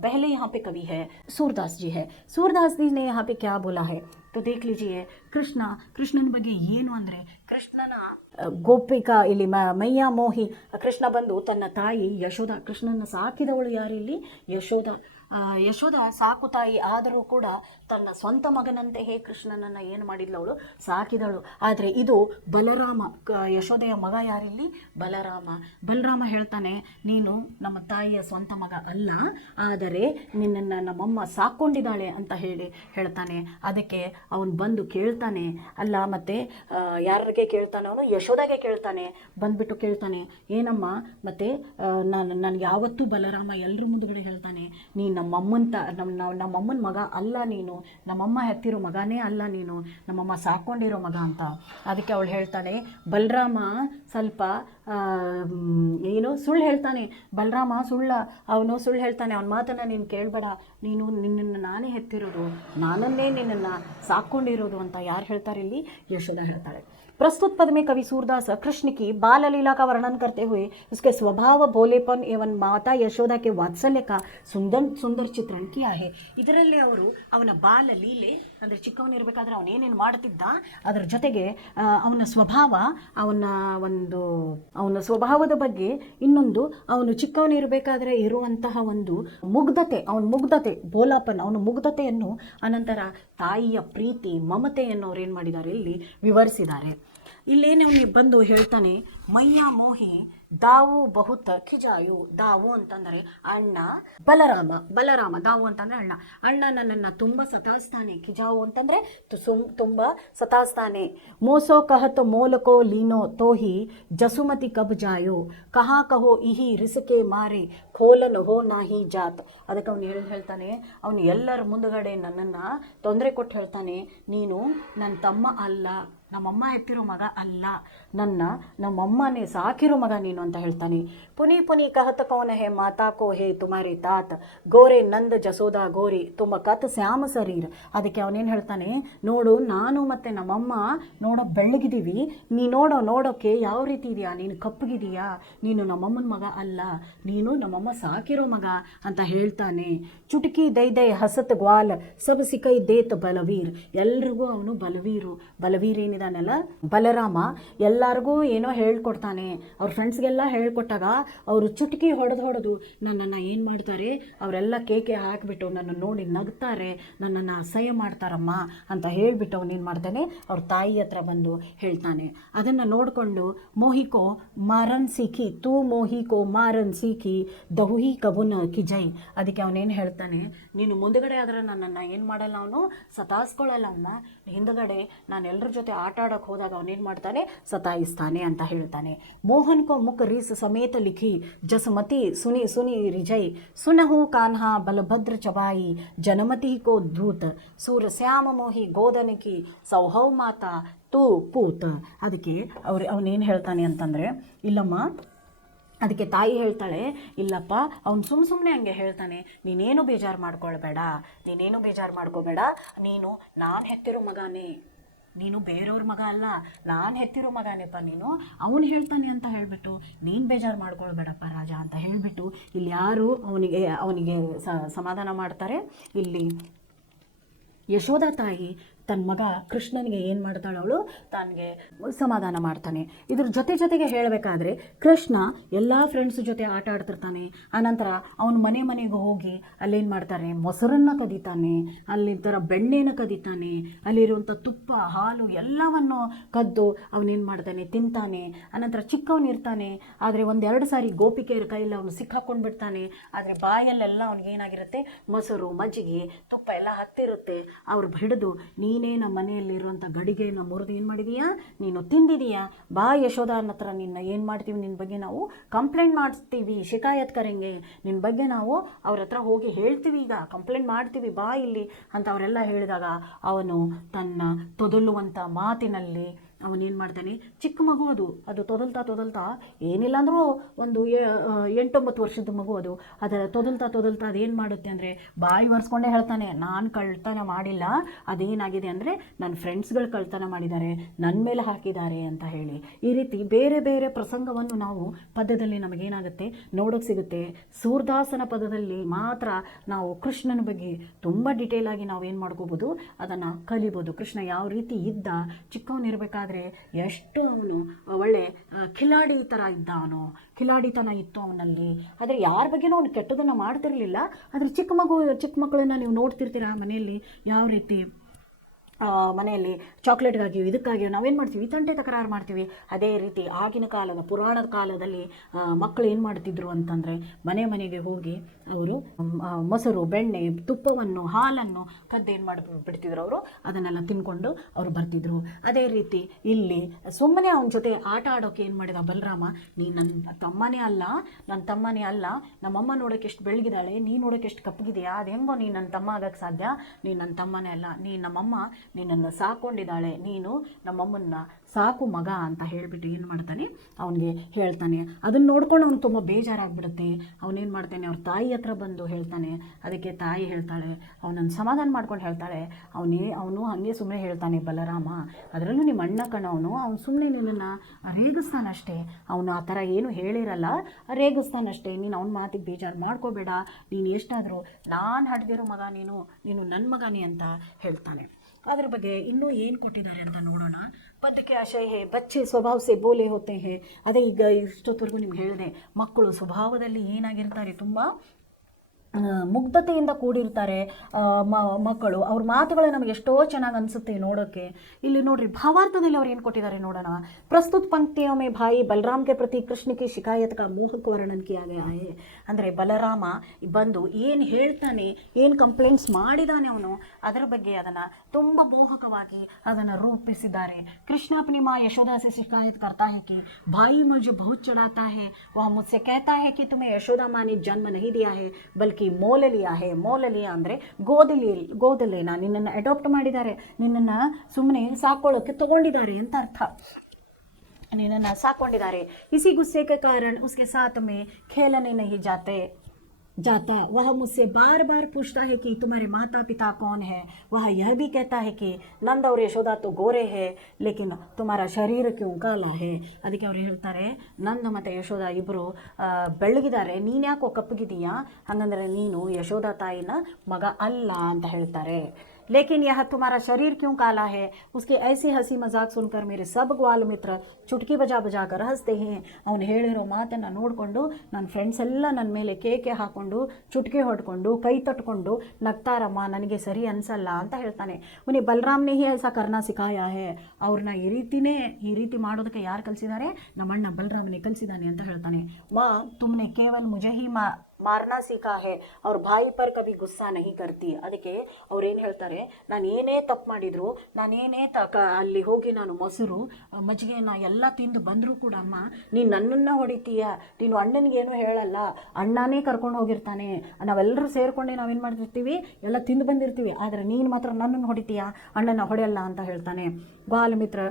पहले यहाँ पे कवि है सूरदास जी है. सूरदास जी ने यहाँ पे क्या बोला है तो देख लीजिए. ಕೃಷ್ಣನ ಬಗ್ಗೆ ಏನು ಅಂದರೆ, ಕೃಷ್ಣನ ಗೋಪಿಕಾ ಇಲ್ಲಿ ಮೈಯಾ ಮೋಹಿ, ಕೃಷ್ಣ ಬಂದು ತನ್ನ ತಾಯಿ ಯಶೋಧ, ಕೃಷ್ಣನ ಸಾಕಿದವಳು ಯಾರಿಲ್ಲಿ, ಯಶೋಧ. ಯಶೋಧ ಸಾಕು ತಾಯಿ ಆದರೂ ಕೂಡ ತನ್ನ ಸ್ವಂತ ಮಗನಂತೆ ಹೇ ಕೃಷ್ಣನನ್ನು ಏನು ಮಾಡಿದ್ಲು, ಅವಳು ಸಾಕಿದಳು. ಆದರೆ ಇದು ಬಲರಾಮ, ಯಶೋದೆಯ ಮಗ ಯಾರಿಲ್ಲಿ? ಬಲರಾಮ ಹೇಳ್ತಾನೆ, ನೀನು ನಮ್ಮ ತಾಯಿಯ ಸ್ವಂತ ಮಗ ಅಲ್ಲ, ಆದರೆ ನಿನ್ನನ್ನು ನಮ್ಮಮ್ಮ ಸಾಕೊಂಡಿದ್ದಾಳೆ ಅಂತ ಹೇಳ್ತಾನೆ. ಅದಕ್ಕೆ ಅವನು ಬಂದು ಕೇಳ್ತಾನೆ, ಅಲ್ಲ ಮತ್ತೆ ಯಾರಿಗೆ ಕೇಳ್ತಾನೆ ಅವನು? ಯಶೋದಾಗೆ ಕೇಳ್ತಾನೆ. ಬಂದ್ಬಿಟ್ಟು ಕೇಳ್ತಾನೆ, ಏನಮ್ಮ ಮತ್ತೆ ನನಗೆ ಯಾವತ್ತೂ ಬಲರಾಮ ಎಲ್ಲರ ಮುಂದುಗಡೆ ಹೇಳ್ತಾನೆ, ನೀನು ನಮ್ಮಮ್ಮನ ಮಗ ಅಲ್ಲ, ನೀನು ನಮ್ಮಮ್ಮ ಹೆತ್ತಿರೋ ಮಗನೇ ಅಲ್ಲ, ನೀನು ನಮ್ಮಮ್ಮ ಸಾಕೊಂಡಿರೋ ಮಗ ಅಂತ. ಅದಕ್ಕೆ ಅವಳು ಹೇಳ್ತಾನೆ, ಬಲರಾಮ ಸ್ವಲ್ಪ ಏನು ಸುಳ್ಳು ಹೇಳ್ತಾನೆ, ಅವನು ಸುಳ್ಳು ಹೇಳ್ತಾನೆ, ಅವನ ಮಾತನ್ನು ನೀನು ಕೇಳಬೇಡ, ನಿನ್ನನ್ನು ನಾನೇ ಹೆತ್ತಿರೋದು, ನಾನನ್ನೇ ನಿನ್ನನ್ನು ಸಾಕೊಂಡಿರೋದು ಅಂತ ಯಾರು ಹೇಳ್ತಾರೆ ಇಲ್ಲಿ? ಯಶೋಧ ಹೇಳ್ತಾಳೆ. प्रस्तुत पद में कवि सूरदास कृष्ण की बाल लीला का वर्णन करते हुए उसके स्वभाव, भोलेपन एवं माता यशोदा के वात्सल्य का सुंदर चित्रण किया है. ಇದರಲ್ಲಿ ಅವರು ಅವನ ಬಾಲ ಲೀಲೆ ಅಂದರೆ ಚಿಕ್ಕವನಿರಬೇಕಾದ್ರೆ ಅವನೇನೇನು ಮಾಡ್ತಿದ್ದ, ಅದರ ಜೊತೆಗೆ ಅವನ ಸ್ವಭಾವದ ಬಗ್ಗೆ ಇನ್ನೊಂದು, ಅವನು ಚಿಕ್ಕವನಿರಬೇಕಾದ್ರೆ ಇರುವಂತಹ ಒಂದು ಮುಗ್ಧತೆ ಭೋಲಾಪನ್, ಅವನ ಮುಗ್ಧತೆಯನ್ನು, ಅನಂತರ ತಾಯಿಯ ಪ್ರೀತಿ ಮಮತೆಯನ್ನು ಅವ್ರು ಏನು ಮಾಡಿದ್ದಾರೆ ಇಲ್ಲಿ ವಿವರಿಸಿದ್ದಾರೆ. ಇಲ್ಲೇನೇ ಅವನಿಗೆ ಬಂದು ಹೇಳ್ತಾನೆ, ಮಯ್ಯ ಮೋಹಿ ದಾವು ಬಹುತ ಖಿಜಾಯು. ದಾವು ಅಂತಂದರೆ ಅಣ್ಣ, ಬಲರಾಮ ದಾವು ಅಂತಂದರೆ ಅಣ್ಣ ನನ್ನನ್ನು ತುಂಬ ಸತಾಯಿಸ್ತಾನೆ. ಖಿಜಾವು ಅಂತಂದರೆ ತುಂಬ ಸತಾಯಿಸ್ತಾನೆ. ಮೋಸೋ ಕಹತ್ ಮೋಲಕೋ ಲೀನೋ ತೋಹಿ ಜಸುಮತಿ ಕಬ್ ಜಾಯೋ ಕಹಾ ಕಹೋ ಇಹಿ ರಿಸಕೆ ಮಾರೆ ಖೋಲನ್ ಹೋ ನಾಹಿ ಜಾತ್. ಅದಕ್ಕೆ ಅವನು ಹೇಳ್ತಾನೆ, ಅವನು ಎಲ್ಲರ ಮುಂದುಗಡೆ ನನ್ನನ್ನು ತೊಂದರೆ ಕೊಟ್ಟು ಹೇಳ್ತಾನೆ, ನೀನು ನನ್ನ ತಮ್ಮ ಅಲ್ಲ, ನಮ್ಮಮ್ಮ ಹೆತ್ತಿರೋ ಮಗ ಅಲ್ಲ, ನಮ್ಮಮ್ಮನೇ ಸಾಕಿರೋ ಮಗ ನೀನು ಅಂತ ಹೇಳ್ತಾನೆ. ಪುನಿ ಕಹತ ಕೌನ ಹೇ ಮಾತಾ ಕೋ ಹೇ ತುಮಾರಿ ತಾತ್ ಗೋರೆ ನಂದ ಜಸೋದಾ ಗೋರಿ ತುಮ ಕತ್ ಶ್ಯಾಮ ಶರೀರ್. ಅದಕ್ಕೆ ಅವನೇನು ಹೇಳ್ತಾನೆ, ನೋಡು ನಾನು ಮತ್ತು ನಮ್ಮಮ್ಮ ಬೆಳ್ಳಗಿದ್ದೀವಿ, ನೀ ನೋಡೋಕ್ಕೆ ಯಾವ ರೀತಿ ಇದೆಯಾ, ನೀನು ಕಪ್ಪಗಿದೆಯಾ, ನೀನು ನಮ್ಮಮ್ಮನ ಮಗ ಅಲ್ಲ, ನೀನು ನಮ್ಮಮ್ಮ ಸಾಕಿರೋ ಮಗ ಅಂತ ಹೇಳ್ತಾನೆ. ಚುಟುಕಿ ದೈ ಹಸತ್ ಗ್ವಾಲ್ ಸಬ್ ಸಿಕೈ ದೇತ್ ಬಲವೀರ್. ಎಲ್ರಿಗೂ ಅವನು ಬಲವೀರ್ ಏನಿದಾನಲ್ಲ ಬಲರಾಮ, ಎಲ್ಲರಿಗೂ ಏನೋ ಹೇಳ್ಕೊಡ್ತಾನೆ. ಅವ್ರ ಫ್ರೆಂಡ್ಸ್ಗೆಲ್ಲ ಹೇಳ್ಕೊಟ್ಟಾಗ ಅವರು ಚುಟುಕಿ ಹೊಡೆದು ನನ್ನನ್ನು ಏನು ಮಾಡ್ತಾರೆ, ಅವರೆಲ್ಲ ಕೇಕೆ ಹಾಕಿಬಿಟ್ಟು ನನ್ನ ನೋಡಿ ನಗ್ತಾರೆ, ನನ್ನನ್ನು ಅಸಹ್ಯ ಮಾಡ್ತಾರಮ್ಮ ಅಂತ ಹೇಳಿಬಿಟ್ಟು ಅವನೇನು ಮಾಡ್ತಾನೆ, ಅವ್ರ ತಾಯಿ ಹತ್ರ ಬಂದು ಹೇಳ್ತಾನೆ. ಅದನ್ನು ನೋಡಿಕೊಂಡು ಮೋಹಿಕೋ ಮಾರನ್ ಸೀಖಿ ತೂ ಮೋಹಿಕೋ ಮಾರನ್ ಸೀಖಿ ದಹುಹಿ ಕಬುನ್ ಕಿಜೈ. ಅದಕ್ಕೆ ಅವನೇನು ಹೇಳ್ತಾನೆ, ನೀನು ಮುಂದುಗಡೆ ಆದರೆ ನನ್ನನ್ನು ಏನು ಮಾಡಲ್ಲ, ಅವನು ಸತಾಯಿಸ್ಕೊಳ್ಳಲ್ಲ, ಅವನ್ನ ಹಿಂದುಗಡೆ ನಾನು ಎಲ್ಲರ ಜೊತೆ ಆಟ ಆಡೋಕ್ಕೆ ಹೋದಾಗ ಅವನೇನು ಮಾಡ್ತಾನೆ, ಸತಾಯಿಸ್ತಾನೆ ಅಂತ ಹೇಳ್ತಾನೆ. ಮೋಹನ್ ಕೋ ಮುಖ ರೀಸ್ ಸಮೇತ ಲಿಖಿ ಜಸಮತಿ ಸುನಿ ರಿಜೈ ಸುನಹು ಕಾನ್ಹಾ ಬಲಭದ್ರ ಚಬಾಯಿ ಜನಮತಿ ಕೋ ಧೂತ್ ಸೂರ ಶ್ಯಾಮ ಮೋಹಿ ಗೋದನ ಕಿ ಸೌಹೌ ಮಾತಾ ತೂ ಪೂತ್. ಅದಕ್ಕೆ ಅವನೇನು ಹೇಳ್ತಾನೆ ಅಂತಂದರೆ, ಇಲ್ಲಮ್ಮ, ಅದಕ್ಕೆ ತಾಯಿ ಹೇಳ್ತಾಳೆ, ಇಲ್ಲಪ್ಪ ಅವ್ನು ಸುಮ್ಮನೆ ಹಂಗೆ ಹೇಳ್ತಾನೆ, ನೀನೇನು ಬೇಜಾರು ಮಾಡ್ಕೊಳ್ಬೇಡ, ನೀನು ನಾನು ಹೆತ್ತಿರೋ ಮಗನೇ, ನೀನು ಬೇರೆಯವ್ರ ಮಗ ಅಲ್ಲ, ನಾನು ಹೆತ್ತಿರೋ ಮಗನೇಪ್ಪ ನೀನು, ಅವನು ಹೇಳ್ತಾನೆ ಅಂತ ಹೇಳಿಬಿಟ್ಟು ನೀನು ಬೇಜಾರು ಮಾಡ್ಕೊಳ್ಬೇಡಪ್ಪ ರಾಜ ಅಂತ ಹೇಳಿಬಿಟ್ಟು ಇಲ್ಲಿ ಯಾರು ಅವನಿಗೆ ಸಮಾಧಾನ ಮಾಡ್ತಾರೆ. ಇಲ್ಲಿ ಯಶೋಧ ತಾಯಿ ತನ್ನ ಮಗ ಕೃಷ್ಣನಿಗೆ ಏನು ಮಾಡ್ತಾಳೆ, ಅವಳು ತನಗೆ ಸಮಾಧಾನ ಮಾಡ್ತಾನೆ. ಇದ್ರ ಜೊತೆಗೆ ಹೇಳಬೇಕಾದ್ರೆ ಕೃಷ್ಣ ಎಲ್ಲ ಫ್ರೆಂಡ್ಸ್ ಜೊತೆ ಆಟ ಆಡ್ತಿರ್ತಾನೆ. ಆನಂತರ ಅವನು ಮನೆಗೆ ಹೋಗಿ ಅಲ್ಲೇನು ಮಾಡ್ತಾನೆ, ಮೊಸರನ್ನು ಕದೀತಾನೆ, ಅಲ್ಲಿ ಥರ ಬೆಣ್ಣೆನ ಕದೀತಾನೆ, ಅಲ್ಲಿರುವಂಥ ತುಪ್ಪ ಹಾಲು ಎಲ್ಲವನ್ನು ಕದ್ದು ಅವನೇನು ಮಾಡ್ತಾನೆ, ತಿಂತಾನೆ. ಆನಂತರ ಚಿಕ್ಕವನಿರ್ತಾನೆ, ಆದರೆ 1-2 ಸಾರಿ ಗೋಪಿಕೆಯರ ಕೈಯಲ್ಲಿ ಅವನು ಸಿಕ್ಕಾಕೊಂಡು ಬಿಡ್ತಾನೆ. ಆದರೆ ಬಾಯಲ್ಲೆಲ್ಲ ಅವನಿಗೇನಾಗಿರುತ್ತೆ, ಮೊಸರು ಮಜ್ಜಿಗೆ ತುಪ್ಪ ಎಲ್ಲ ಹತ್ತಿರುತ್ತೆ. ಅವ್ರು ಹಿಡಿದು ನೀನೇ ನಮ್ಮ ಮನೆಯಲ್ಲಿರುವಂಥ ಗಡಿಗೆಯನ್ನು ಮುರಿದು ಏನು ಮಾಡಿದೀಯಾ, ನೀನು ತಿಂದಿದೀಯಾ, ಬಾ ಯಶೋಧಾನ ಹತ್ರ ನಿನ್ನ ಏನು ಮಾಡ್ತೀವಿ, ನಿನ್ನ ಬಗ್ಗೆ ನಾವು ಕಂಪ್ಲೇಂಟ್ ಮಾಡ್ತೀವಿ, ಶಿಕಾಯತ್ ಕರೆಂಗೆ, ನಿನ್ನ ಬಗ್ಗೆ ನಾವು ಅವ್ರ ಹತ್ರ ಹೋಗಿ ಹೇಳ್ತೀವಿ, ಈಗ ಕಂಪ್ಲೇಂಟ್ ಮಾಡ್ತೀವಿ, ಬಾ ಇಲ್ಲಿ ಅಂತ ಅವರೆಲ್ಲ ಹೇಳಿದಾಗ ಅವನು ತನ್ನ ತೊದಲುವಂಥ ಮಾತಿನಲ್ಲಿ ಅವನೇನು ಮಾಡ್ತಾನೆ, ಚಿಕ್ಕ ಮಗು ಅದು ತೊದಲ್ತಾ ಏನಿಲ್ಲ ಅಂದರೂ ಒಂದು 8-9 ವರ್ಷದ ಮಗು ಅದರ ತೊದಲ್ತಾ ಅದೇನು ಮಾಡುತ್ತೆ ಅಂದರೆ ಬಾಯಿ ಒರೆಸ್ಕೊಂಡೇ ಹೇಳ್ತಾನೆ, ನಾನು ಕಳ್ತನ ಮಾಡಿಲ್ಲ, ಅದೇನಾಗಿದೆ ಅಂದರೆ ನನ್ನ ಫ್ರೆಂಡ್ಸ್ಗಳು ಕಳ್ತನ ಮಾಡಿದ್ದಾರೆ, ನನ್ನ ಮೇಲೆ ಹಾಕಿದ್ದಾರೆ ಅಂತ ಹೇಳಿ. ಈ ರೀತಿ ಬೇರೆ ಬೇರೆ ಪ್ರಸಂಗವನ್ನು ನಾವು ಪದ್ಯದಲ್ಲಿ ನಮಗೇನಾಗುತ್ತೆ ನೋಡೋಕ್ಕೆ ಸಿಗುತ್ತೆ. ಸೂರದಾಸನ ಪದದಲ್ಲಿ ಮಾತ್ರ ನಾವು ಕೃಷ್ಣನ ಬಗ್ಗೆ ತುಂಬ ಡಿಟೇಲ್ ಆಗಿ ನಾವು ಏನು ಮಾಡ್ಕೋಬೋದು, ಅದನ್ನು ಕಲಿಬೋದು. ಕೃಷ್ಣ ಯಾವ ರೀತಿ ಇದ್ದ, ಚಿಕ್ಕವನಿರಬೇಕಾದ್ರೆ ಆದರೆ ಎಷ್ಟು ಅವನು ಒಳ್ಳೆ ಖಿಲಾಡಿ ಥರ ಇದ್ದ, ಅವನು ಖಿಲಾಡಿತನ ಇತ್ತು ಅವನಲ್ಲಿ. ಆದರೆ ಯಾರ ಬಗ್ಗೆನೂ ಅವನು ಕೆಟ್ಟದನ್ನು ಮಾಡ್ತಿರಲಿಲ್ಲ. ಆದರೆ ಚಿಕ್ಕ ಮಕ್ಕಳನ್ನ ನೀವು ನೋಡ್ತಿರ್ತೀರ ಮನೆಯಲ್ಲಿ ಯಾವ ರೀತಿ ಮನೆಯಲ್ಲಿ ಚಾಕ್ಲೇಟ್ಗಾಗಿಯೋ ಇದಕ್ಕಾಗಿಯೋ ನಾವೇನು ಮಾಡ್ತೀವಿ, ತಂಟೆ ತಕರಾರು ಮಾಡ್ತೀವಿ. ಅದೇ ರೀತಿ ಆಗಿನ ಕಾಲದ ಪುರಾಣದ ಕಾಲದಲ್ಲಿ ಮಕ್ಕಳು ಏನು ಮಾಡ್ತಿದ್ರು ಅಂತಂದರೆ ಮನೆ ಮನೆಗೆ ಹೋಗಿ ಅವರು ಮೊಸರು, ಬೆಣ್ಣೆ, ತುಪ್ಪವನ್ನು, ಹಾಲನ್ನು ಕದ್ದೇನು ಬಿಡ್ತಿದ್ರು. ಅವರು ಅದನ್ನೆಲ್ಲ ತಿನ್ಕೊಂಡು ಅವರು ಬರ್ತಿದ್ರು. ಅದೇ ರೀತಿ ಇಲ್ಲಿ ಸುಮ್ಮನೆ ಅವನ ಜೊತೆ ಆಟ ಆಡೋಕೆ ಏನು ಮಾಡಿದ ಬಲರಾಮ, ನೀನು ನನ್ನ ತಮ್ಮನೇ ಅಲ್ಲ, ನನ್ನ ತಮ್ಮನೇ ಅಲ್ಲ, ನಮ್ಮಮ್ಮ ನೋಡೋಕೆ ಎಷ್ಟು ಬೆಳಗಿದ್ದಾಳೆ, ನೀನು ನೋಡೋಕೆ ಎಷ್ಟು ಕಪ್ಪಗಿದೆಯಾ, ಅದು ಹೆಂಗೋ ನೀನು ನನ್ನ ತಮ್ಮ ಆಗೋಕ್ಕೆ ಸಾಧ್ಯ, ನೀನು ನನ್ನ ತಮ್ಮನೇ ಅಲ್ಲ, ನೀನು ನಮ್ಮಮ್ಮ ನಿನ್ನನ್ನು ಸಾಕೊಂಡಿದ್ದಾಳೆ, ನೀನು ನಮ್ಮಮ್ಮನ್ನ ಸಾಕು ಮಗ ಅಂತ ಹೇಳಿಬಿಟ್ಟು ಏನು ಮಾಡ್ತಾನೆ ಅವನಿಗೆ ಹೇಳ್ತಾನೆ. ಅದನ್ನು ನೋಡ್ಕೊಂಡು ಅವ್ನು ತುಂಬ ಬೇಜಾರಾಗ್ಬಿಡುತ್ತೆ. ಅವನೇನು ಮಾಡ್ತಾನೆ, ಅವ್ರ ತಾಯಿ ಹತ್ರ ಬಂದು ಹೇಳ್ತಾನೆ. ಅದಕ್ಕೆ ತಾಯಿ ಹೇಳ್ತಾಳೆ, ಅವನನ್ನು ಸಮಾಧಾನ ಮಾಡ್ಕೊಂಡು ಹೇಳ್ತಾಳೆ, ಅವನು ಹಾಗೆ ಸುಮ್ಮನೆ ಹೇಳ್ತಾನೆ ಬಲರಾಮ, ಅದರಲ್ಲೂ ನಿಮ್ಮ ಅಣ್ಣ ಕಣವನು, ಅವನು ಸುಮ್ಮನೆ ನಿನ್ನನ್ನು ರೇಗಿಸ್ತಾನಷ್ಟೇ, ಅವನು ಆ ಥರ ಏನು ಹೇಳಿರಲ್ಲ, ರೇಗಿಸ್ತಾನಷ್ಟೇ, ನೀನು ಅವನ ಮಾತಿಗೆ ಬೇಜಾರು ಮಾಡ್ಕೋಬೇಡ, ನೀನು ಎಷ್ಟಾದರೂ ನಾನು ಹಡ್ದಿರೋ ಮಗ, ನೀನು ನನ್ನ ಮಗನೇ ಅಂತ ಹೇಳ್ತಾನೆ. ಅದ್ರ ಬಗ್ಗೆ ಇನ್ನೂ ಏನು ಕೊಟ್ಟಿದ್ದಾರೆ ಅಂತ ನೋಡೋಣ. ಪದಕ್ಕೆ ಆಶಯ ಹೇ ಬಚ್ಚೆ ಸ್ವಭಾವ ಸೆ ಬೋಲೆ ಹೋತೆ ಹೇ. ಅದೇ ಈಗ ಇಷ್ಟೊತ್ತವರೆಗೂ ನಿಮ್ಗೆ ಹೇಳಿದೆ, ಮಕ್ಕಳು ಸ್ವಭಾವದಲ್ಲಿ ಏನಾಗಿರ್ತಾರೆ, ತುಂಬ ಮುಗ್ಧತೆಯಿಂದ ಕೂಡಿರ್ತಾರೆ ಮಕ್ಕಳು. ಅವ್ರ ಮಾತುಗಳು ನಮಗೆ ಎಷ್ಟೋ ಚೆನ್ನಾಗಿ ಅನಿಸುತ್ತೆ ನೋಡೋಕ್ಕೆ. ಇಲ್ಲಿ ನೋಡ್ರಿ ಭಾವಾರ್ಥದಲ್ಲಿ ಅವ್ರು ಏನು ಕೊಟ್ಟಿದ್ದಾರೆ ನೋಡೋಣ. ಪ್ರಸ್ತುತ ಪಂಕ್ತಿಯೋ ಮೇ ಭಾಯಿ ಬಲರಾಮ್ ಕೆ ಪ್ರತಿ ಕೃಷ್ಣ ಕಿ ಶಿಕಾಯತ್ ಕಾ ಮೋಹಕ ವರ್ಣನ್ ಕಿಯಾ ಗಯಾ ಹೈ. ಅಂದರೆ ಬಲರಾಮ ಬಂದು ಏನು ಹೇಳ್ತಾನೆ, ಏನು ಕಂಪ್ಲೇಂಟ್ಸ್ ಮಾಡಿದಾನೆ ಅವನು, ಅದರ ಬಗ್ಗೆ ಅದನ್ನು ತುಂಬ ಮೋಹಕವಾಗಿ ಅದನ್ನು ರೂಪಿಸಿದ್ದಾರೆ. ಕೃಷ್ಣ ಅಪ್ನಿ ಮಾ ಯಶೋದಾ ಸೆ ಶಿಕಾಯತ್ करता है कि भाई मुझे बहुत चढ़ाता है, वह मुझसे कहता है कि तुम्हें यशोदा माँ ने जन्म नहीं दिया है बल्कि ಮೋಲ ಲಿಯಾ ಹೇ. ಮೋಲ ಲಿಯಾ ಅಂದರೆ ಗೋದಲೇನ, ನಿನ್ನನ್ನು ಅಡಾಪ್ಟ್ ಮಾಡಿದ್ದಾರೆ, ನಿನ್ನನ್ನು ಸುಮ್ಮನೆ ಸಾಕೊಳ್ಳೋಕ್ಕೆ ತಗೊಂಡಿದ್ದಾರೆ ಅಂತ ಅರ್ಥ, ನಿನ್ನನ್ನು ಸಾಕೊಂಡಿದ್ದಾರೆ. ಇಸಿ ಗುಸ್ಸೆ ಕೆ ಕಾರಣ ಉಸ್ಕೆ ಸಾತ್ ಮೇ ಖೇಲನೆ ನಹಿ जाता वह मुझसे बार बार पूछता है कि तुम्हारे माता पिता कौन है. वह यह भी कहता है कि नंद और यशोदा तो गोरे है लेकिन तुम्हारा शरीर क्यों काला है. ಅದಕ್ಕೆ ಅವ್ರು ಹೇಳ್ತಾರೆ, ನಂದ ಮತ್ತು ಯಶೋಧ ಇಬ್ಬರು ಬೆಳ್ಳಗಿದ್ದಾರೆ, ನೀನು ಯಾಕೋ ಕಪ್ಪಗಿದೀಯಾ, ಹಾಗಂದ್ರೆ ನೀನು ಯಶೋಧ ತಾಯಿನ ಮಗ ಅಲ್ಲ ಅಂತ ಹೇಳ್ತಾರೆ. लेकिन यह तुम्हारा शरीर क्यों काला है. उसकी ऐसी हंसी मजाक सुनकर मेरे सब ग्वाल मित्र चुटकी बजा कर हंसते हैं. ಅವನು ಹೇಳಿರೋ ಮಾತನ್ನು ನೋಡಿಕೊಂಡು ನನ್ನ ಫ್ರೆಂಡ್ಸ್ ಎಲ್ಲ ನನ್ನ ಮೇಲೆ ಕೇಕೆ ಹಾಕ್ಕೊಂಡು ಚುಟ್ಕಿ ಹೊಡ್ಕೊಂಡು ಕೈ ತಟ್ಕೊಂಡು ನಗ್ತಾರಮ್ಮ, ನನಗೆ ಸರಿ ಅನಿಸಲ್ಲ ಅಂತ ಹೇಳ್ತಾನೆ. ಉನಿ ಬಲರಾಮ್ನೇ ಹಿ ಐಸಾ ಕರ್ನಾ ಸಿಖಾಯಾ ಹೇ. ಅವ್ರನ್ನ ಈ ರೀತಿ ಮಾಡೋದಕ್ಕೆ ಯಾರು ಕಲಿಸಿದ್ದಾರೆ, ನಮ್ಮಣ್ಣ ಬಲರಾಮನೇ ಕಲಿಸಿದ್ದಾನೆ ಅಂತ ಹೇಳ್ತಾನೆ. ತುಮ್ನೆ ಕೇವಲ್ ಮುಜೆ ಹಿ ಮಾರ್ನಾ ಸಿಖಾ ಹೇ ಅವ್ರ ಬಾಯಿ ಪರ್ ಕಭಿ ಗುಸ್ಸಾ ನಹಿ ಕರ್ತಿ. ಅದಕ್ಕೆ ಅವ್ರೇನು ಹೇಳ್ತಾರೆ, ನಾನು ಏನೇ ತಪ್ಪು ಮಾಡಿದ್ರು, ನಾನೇನೇ ಅಲ್ಲಿ ಹೋಗಿ ನಾನು ಮೊಸರು ಮಜ್ಜಿಗೆನ ಎಲ್ಲ ತಿಂದು ಬಂದರೂ ಕೂಡ ಅಮ್ಮ ನೀನು ನನ್ನನ್ನು ಹೊಡಿತೀಯ, ನೀನು ಅಣ್ಣನಿಗೇನು ಹೇಳಲ್ಲ, ಅಣ್ಣನೇ ಕರ್ಕೊಂಡು ಹೋಗಿರ್ತಾನೆ, ನಾವೆಲ್ಲರೂ ಸೇರಿಕೊಂಡೆ ನಾವೇನು ಮಾಡ್ತಿರ್ತೀವಿ, ಎಲ್ಲ ತಿಂದು ಬಂದಿರ್ತೀವಿ, ಆದರೆ ನೀನು ಮಾತ್ರ ನನ್ನನ್ನು ಹೊಡಿತೀಯ, ಅಣ್ಣನ ಹೊಡೆಯಲ್ಲ ಅಂತ ಹೇಳ್ತಾನೆ. ಗ್ವಾಲ್ ಮಿತ್ರ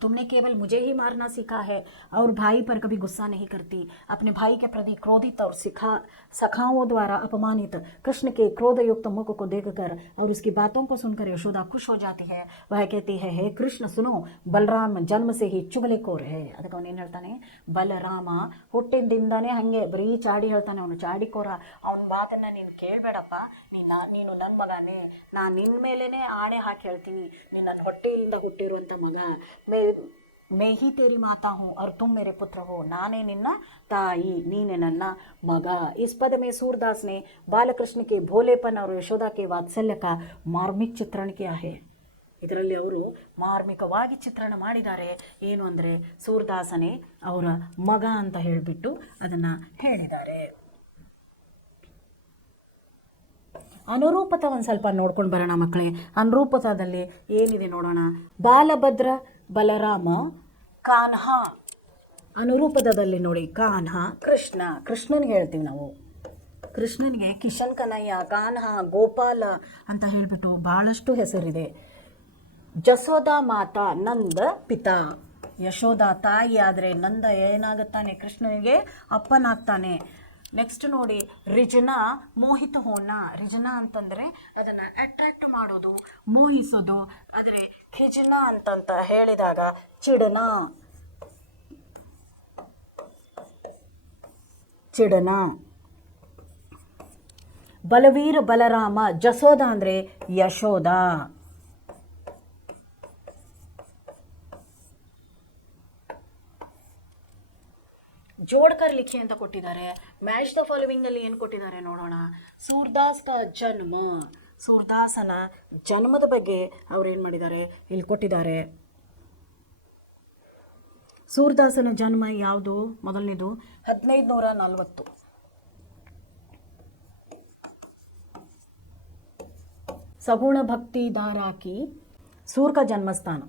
तुमने केवल मुझे ही मारना सीखा है और भाई पर कभी गुस्सा नहीं करती. अपने भाई के प्रति क्रोधित और सखाओं द्वारा अपमानित कृष्ण के क्रोधयुक्त मुख को देखकर और उसकी बातों को सुनकर यशोदा खुश हो जाती है. वह कहती है, हे कृष्ण सुनो, बलराम जन्म से ही चुगलेखोर है. ಅದಕ್ಕೆ ಅವನೇನು ಹೇಳ್ತಾನೆ, ಬಲರಾಮ ಹುಟ್ಟಿದಿಂದಾನೇ ಹಾಗೆ ಬರೀ ಚಾಡಿ ಹೇಳ್ತಾನೆ, ಅವನು ಚಾಡಿಕೋರ, ಅವನ ಮಾತನ್ನು ನೀನು ಕೇಳಬೇಡಪ್ಪ, ನೀನು ನನ್ನ ಮಗನೇ, ನಾನು ನಿನ್ನ ಮೇಲೇ ಆಣೆ ಹಾಕಿ ಹೇಳ್ತೀನಿ, ನೀನು ನನ್ನ ಹೊಟ್ಟೆಯಿಂದ ಹುಟ್ಟಿರುವಂಥ ಮಗ, मैं ही तेरी माता हूँ और तुम मेरे पुत्र हो. नाने निन्ना ताई, नीने नन्ना मगा. इस पद में सूरदास ने बालकृष्ण के भोलेपन और यशोदा के वात्सल्य का मार्मिक चित्रण किया है. ಇದರಲ್ಲಿ ಅವರು ಮಾರ್ಮಿಕವಾಗಿ ಚಿತ್ರಣ ಮಾಡಿದ್ದಾರೆ. ಏನು ಅಂದರೆ ಸೂರದಾಸನೇ ಅವರ ಮಗ ಅಂತ ಹೇಳಿಬಿಟ್ಟು ಅದನ್ನು ಹೇಳಿದ್ದಾರೆ. ಅನುರೂಪತ ಒಂದು ಸ್ವಲ್ಪ ನೋಡ್ಕೊಂಡು ಬರೋಣ ಮಕ್ಕಳೇ. ಅನುರೂಪತದಲ್ಲಿ ಏನಿದೆ ನೋಡೋಣ. ಬಾಲಭದ್ರ ಬಲರಾಮ ಕಾನ್ಹ. ಅನುರೂಪದಲ್ಲಿ ನೋಡಿ, ಕಾನ್ಹ ಕೃಷ್ಣನಿಗೆ ಹೇಳ್ತೀವಿ ನಾವು, ಕೃಷ್ಣನಿಗೆ ಕಿಶನ್ ಕನಯ್ಯ, ಕಾನ್ಹ, ಗೋಪಾಲ ಅಂತ ಹೇಳಿಬಿಟ್ಟು ಭಾಳಷ್ಟು ಹೆಸರಿದೆ. ಜಸೋದಾ ಮಾತಾ, ನಂದ ಪಿತಾ. ಯಶೋಧ ತಾಯಿ ಆದರೆ ನಂದ ಏನಾಗುತ್ತಾನೆ, ಕೃಷ್ಣನಿಗೆ ಅಪ್ಪನಾಗ್ತಾನೆ. ನೆಕ್ಸ್ಟ್ ನೋಡಿ, ರಿಜನಾ ಮೋಹಿತ ಹೋನ. ರಿಜನಾ ಅಂತಂದರೆ ಅದನ್ನು ಅಟ್ರಾಕ್ಟ್ ಮಾಡೋದು, ಮೋಹಿಸೋದು. ಆದರೆ ಖಿಜನ ಅಂತಂತ ಹೇಳಿದಾಗ ಚಿಡನ. ಬಲವೀರ ಬಲರಾಮ. ಜಸೋದ ಅಂದರೆ ಯಶೋದ. ಜೋಡ್ಕರ್ ಲಿಖಿ ಅಂತ ಕೊಟ್ಟಿದ್ದಾರೆ. ಮ್ಯಾಚ್ ದ ಫಾಲೋವಿಂಗ್ ಅಲ್ಲಿ ಏನು ಕೊಟ್ಟಿದ್ದಾರೆ ನೋಡೋಣ. ಸೂರ್ದಾಸ್ ಕಾ ಜನ್ಮ, ಸೂರ್ದಾಸನ ಜನ್ಮದ ಬಗ್ಗೆ ಅವ್ರು ಏನು ಮಾಡಿದ್ದಾರೆ ಇಲ್ಲಿ ಕೊಟ್ಟಿದ್ದಾರೆ. ಸೂರ್ದಾಸನ ಜನ್ಮ ಯಾವುದು? ಮೊದಲನೇದು 1540. ಸಗುಣ ಭಕ್ತಿ ಧಾರಾಕಿ सूर का जन्म स्थान.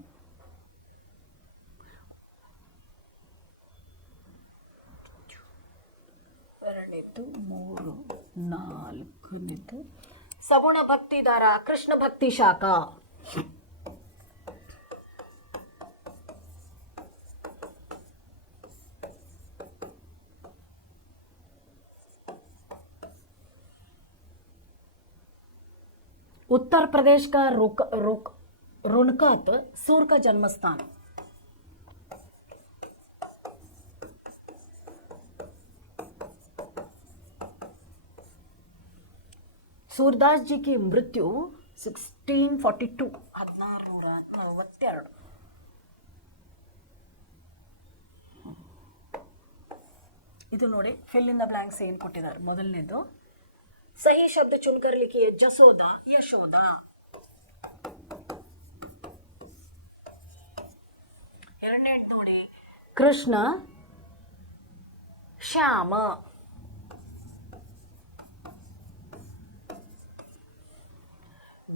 सगुण भक्ति धारा कृष्ण भक्ति शाखा. उत्तर प्रदेश का रुनकात सूर का जन्म स्थान. सूरदास जी की मृत्यु 1642 1642. ಇದು ನೋಡಿ ಫಿಲ್ ಇನ್ ದ ಬ್ಲಾಂಕ್ಸ್ ಏನು ಕೊಟ್ಟಿದ್ದಾರೆ. ಮೊದಲನೇದು सही शब्द चुनकर लिखिए. जसोदा यशोदा. ಎರಡನೇದು ನೋಡಿ ಕೃಷ್ಣ ಶ್ಯಾಮ.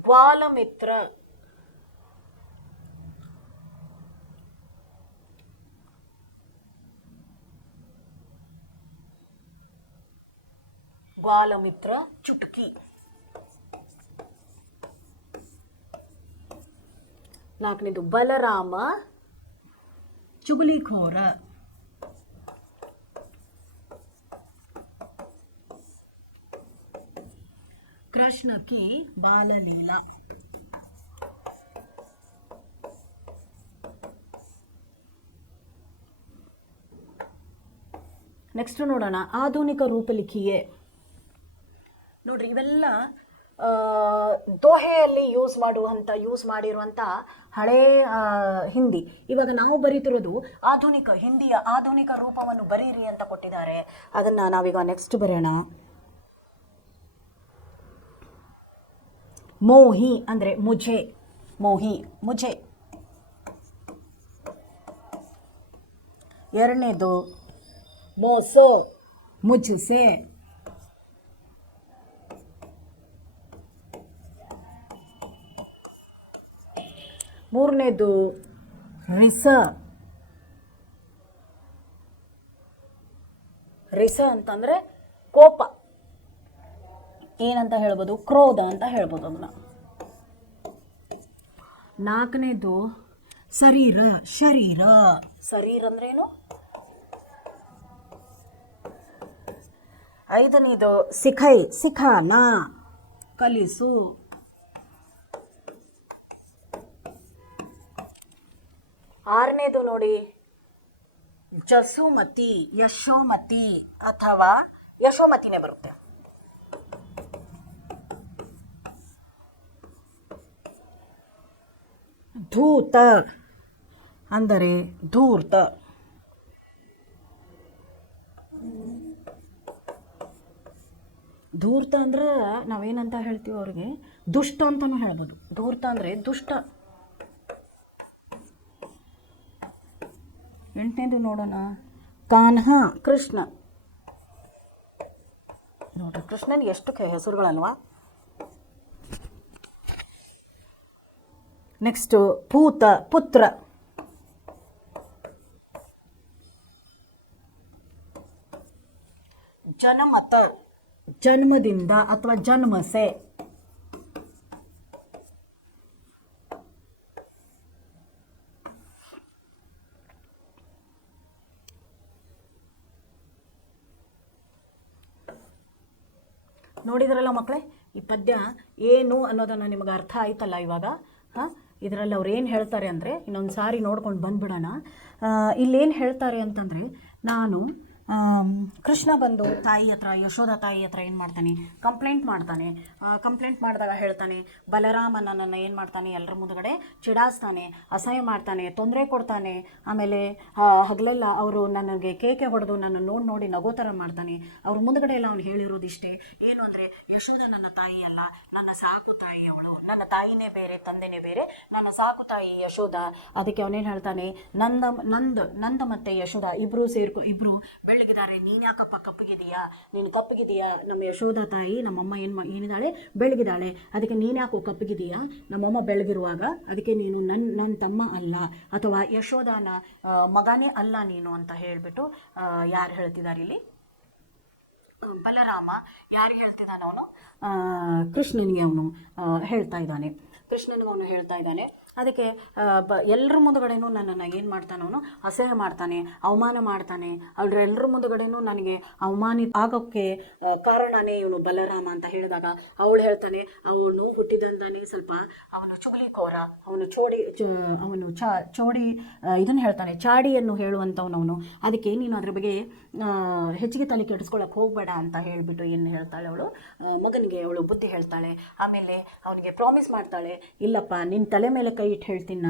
ಗ್ವಾಲಮಿತ್ರ. ग्वालमित्र चुटकी. नाकनेದು बलराम चुगलीखोर. कृष्ण की बाललीला. नेक्स्ट ನೋಡೋಣ ಆಧುನಿಕ ರೂಪ ಲಿಖಿಯೇ. ನೋಡ್ರಿ ಇವೆಲ್ಲ ದೋಹೆಯಲ್ಲಿ ಯೂಸ್ ಮಾಡಿರುವಂಥ ಹಳೇ ಹಿಂದಿ. ಇವಾಗ ನಾವು ಬರೀತಿರೋದು ಆಧುನಿಕ ಹಿಂದಿಯ ಆಧುನಿಕ ರೂಪವನ್ನು ಬರೀರಿ ಅಂತ ಕೊಟ್ಟಿದ್ದಾರೆ. ಅದನ್ನು ನಾವೀಗ ನೆಕ್ಸ್ಟ್ ಬರೆಯೋಣ. ಮೋಹಿ ಅಂದರೆ ಮುझे. ಮೋಹಿ ಮುझे. ಎರಡನೇದು ಮೋಸೋ ಮುझसे. ಮೂರನೇದು ರಿಸ. ರಿಸ ಅಂತಂದರೆ ಕೋಪ. ಏನಂತ ಹೇಳ್ಬೋದು? ಕ್ರೋಧ ಅಂತ ಹೇಳ್ಬೋದು ಅದನ್ನ. ನಾಲ್ಕನೇದು ಶರೀರ. ಶರೀರ. ಶರೀರ ಅಂದ್ರೇನು? ಐದನೇದು ಸಿಖೈ. ಸಿಖಾನ ಕಲಿಸು. ಆರನೇದು ನೋಡಿ ಜಸುಮತಿ. ಯಶೋಮತಿ ಅಥವಾ ಯಶೋಮತಿನೇ ಬರುತ್ತೆ. ಧೂತ ಅಂದರೆ ಧೂರ್ತ. ಧೂರ್ತ ಅಂದ್ರೆ ನಾವೇನಂತ ಹೇಳ್ತೀವಿ ಅವ್ರಿಗೆ? ದುಷ್ಟ ಅಂತಲೂ ಹೇಳ್ಬೋದು. ಧೂರ್ತ ಅಂದರೆ ದುಷ್ಟ. ಎಂಟನೇದು ನೋಡೋಣ ಕಾನ್ಹ. ಕೃಷ್ಣ. ನೋಡ್ರಿ ಕೃಷ್ಣನಿಗೆ ಎಷ್ಟು ಹೆಸರುಗಳಲ್ವಾ. ನೆಕ್ಸ್ಟ್ ಪೂತ ಪುತ್ರ. ಜನಮತ ಜನ್ಮದಿಂದ ಅಥವಾ ಜನ್ಮಸೆ. ನೋಡಿದ್ರಲ್ಲ ಮಕ್ಕಳೇ, ಈ ಪದ್ಯ ಏನು ಅನ್ನೋದನ್ನು ನಿಮಗೆ ಅರ್ಥ ಆಯ್ತಲ್ಲ ಇವಾಗ. ಇದರಲ್ಲಿ ಅವ್ರು ಏನು ಹೇಳ್ತಾರೆ ಅಂದರೆ, ಇನ್ನೊಂದು ಸಾರಿ ನೋಡ್ಕೊಂಡು ಬಂದ್ಬಿಡೋಣ. ಇಲ್ಲೇನು ಹೇಳ್ತಾರೆ ಅಂತಂದರೆ, ನಾನು ಕೃಷ್ಣ ಬಂದು ತಾಯಿ ಹತ್ರ, ಯಶೋಧ ತಾಯಿ ಹತ್ರ ಏನು ಮಾಡ್ತಾನೆ, ಕಂಪ್ಲೇಂಟ್ ಮಾಡ್ತಾನೆ. ಕಂಪ್ಲೇಂಟ್ ಮಾಡಿದಾಗ ಹೇಳ್ತಾನೆ, ಬಲರಾಮ ನನ್ನನ್ನು ಏನು ಮಾಡ್ತಾನೆ, ಎಲ್ಲರ ಮುಂದುಗಡೆ ಚಿಡಾಯಿಸ್ತಾನೆ, ಅಸಹ್ಯ ಮಾಡ್ತಾನೆ, ತೊಂದರೆ ಕೊಡ್ತಾನೆ. ಆಮೇಲೆ ಹಗಲೆಲ್ಲ ಅವರು ನನಗೆ ಕೇಕೆ ಹೊಡೆದು ನನ್ನ ನೋಡಿ ನಗೋ ಥರ ಮಾಡ್ತಾನೆ. ಅವ್ರ ಮುಂದುಗಡೆ ಎಲ್ಲ ಅವ್ನು ಹೇಳಿರೋದಿಷ್ಟೇ, ಏನು ಅಂದರೆ ಯಶೋಧ ನನ್ನ ತಾಯಿ ಅಲ್ಲ, ನನ್ನ ಸಾಕು ತಾಯಿ ಅವಳು, ನನ್ನ ತಾಯಿನೇ ಬೇರೆ ತಂದೆನೇ ಬೇರೆ, ನನ್ನ ಸಾಕು ತಾಯಿ ಯಶೋಧ. ಅದಕ್ಕೆ ಅವನೇನು ಹೇಳ್ತಾನೆ, ನಂದ ಮತ್ತು ಯಶೋಧ ಇಬ್ಬರು ಬೆಳಗಿದ್ದಾರೆ, ನೀನು ಯಾಕಪ್ಪ ಕಪ್ಪಗಿದೆಯಾ, ನೀನು ಕಪ್ಪಗಿದೆಯಾ, ನಮ್ಮ ಯಶೋಧ ತಾಯಿ ನಮ್ಮಮ್ಮ ಏನಿದ್ದಾಳೆ ಬೆಳಗಿದ್ದಾಳೆ, ಅದಕ್ಕೆ ನೀನು ಯಾಕೋ ಕಪ್ಪಗಿದೆಯಾ, ನಮ್ಮಮ್ಮ ಬೆಳಗಿರುವಾಗ, ಅದಕ್ಕೆ ನೀನು ನನ್ನ ತಮ್ಮ ಅಲ್ಲ, ಅಥವಾ ಯಶೋಧನ ಮಗನೇ ಅಲ್ಲ ನೀನು ಅಂತ ಹೇಳಿಬಿಟ್ಟು ಯಾರು ಹೇಳ್ತಿದ್ದಾರೆ ಇಲ್ಲಿ, ಬಲರಾಮ ಯಾರಿಗೆ ಹೇಳ್ತಿದ್ದಾನೆ, ಅವನು ಕೃಷ್ಣನಿಗೆ ಅವನು ಹೇಳ್ತಾ ಇದ್ದಾನೆ. ಅದಕ್ಕೆ ಎಲ್ಲರ ಮುಂದುಗಡೆನೂ ನನ್ನನ್ನು ಏನು ಮಾಡ್ತಾನೆ, ಅವನು ಅಸಹ್ಯ ಮಾಡ್ತಾನೆ, ಅವಮಾನ ಮಾಡ್ತಾನೆ. ಎಲ್ಲರ ಮುಂದುಗಡೆನೂ ನನಗೆ ಅವಮಾನಿತ ಆಗೋಕ್ಕೆ ಕಾರಣನೇ ಇವನು ಬಲರಾಮ ಅಂತ ಹೇಳಿದಾಗ ಅವಳು ಹೇಳ್ತಾನೆ, ಅವನು ಹುಟ್ಟಿದಂತಾನೆ ಸ್ವಲ್ಪ ಅವನು ಚುಗಲಿಕೋರ, ಅವನು ಚೋಡಿ ಇದನ್ನು ಹೇಳ್ತಾನೆ, ಚಾಡಿಯನ್ನು ಹೇಳುವಂಥವನವನು. ಅದಕ್ಕೆ ನೀನು ಅದ್ರ ಬಗ್ಗೆ ಹೆಚ್ಚಿಗೆ ತಲೆ ಕೆಡಿಸ್ಕೊಳ್ಳೋಕೆ ಹೋಗಬೇಡ ಅಂತ ಹೇಳಿಬಿಟ್ಟು ಏನು ಹೇಳ್ತಾಳೆ ಅವಳು, ಮಗನಿಗೆ ಅವಳು ಬುದ್ಧಿ ಹೇಳ್ತಾಳೆ. ಆಮೇಲೆ ಅವನಿಗೆ ಪ್ರಾಮಿಸ್ ಮಾಡ್ತಾಳೆ, ಇಲ್ಲಪ್ಪ ನಿನ್ನ ತಲೆ ಮೇಲೆ ಕೈ ಇಟ್ಟು ಹೇಳ್ತೀನಿ,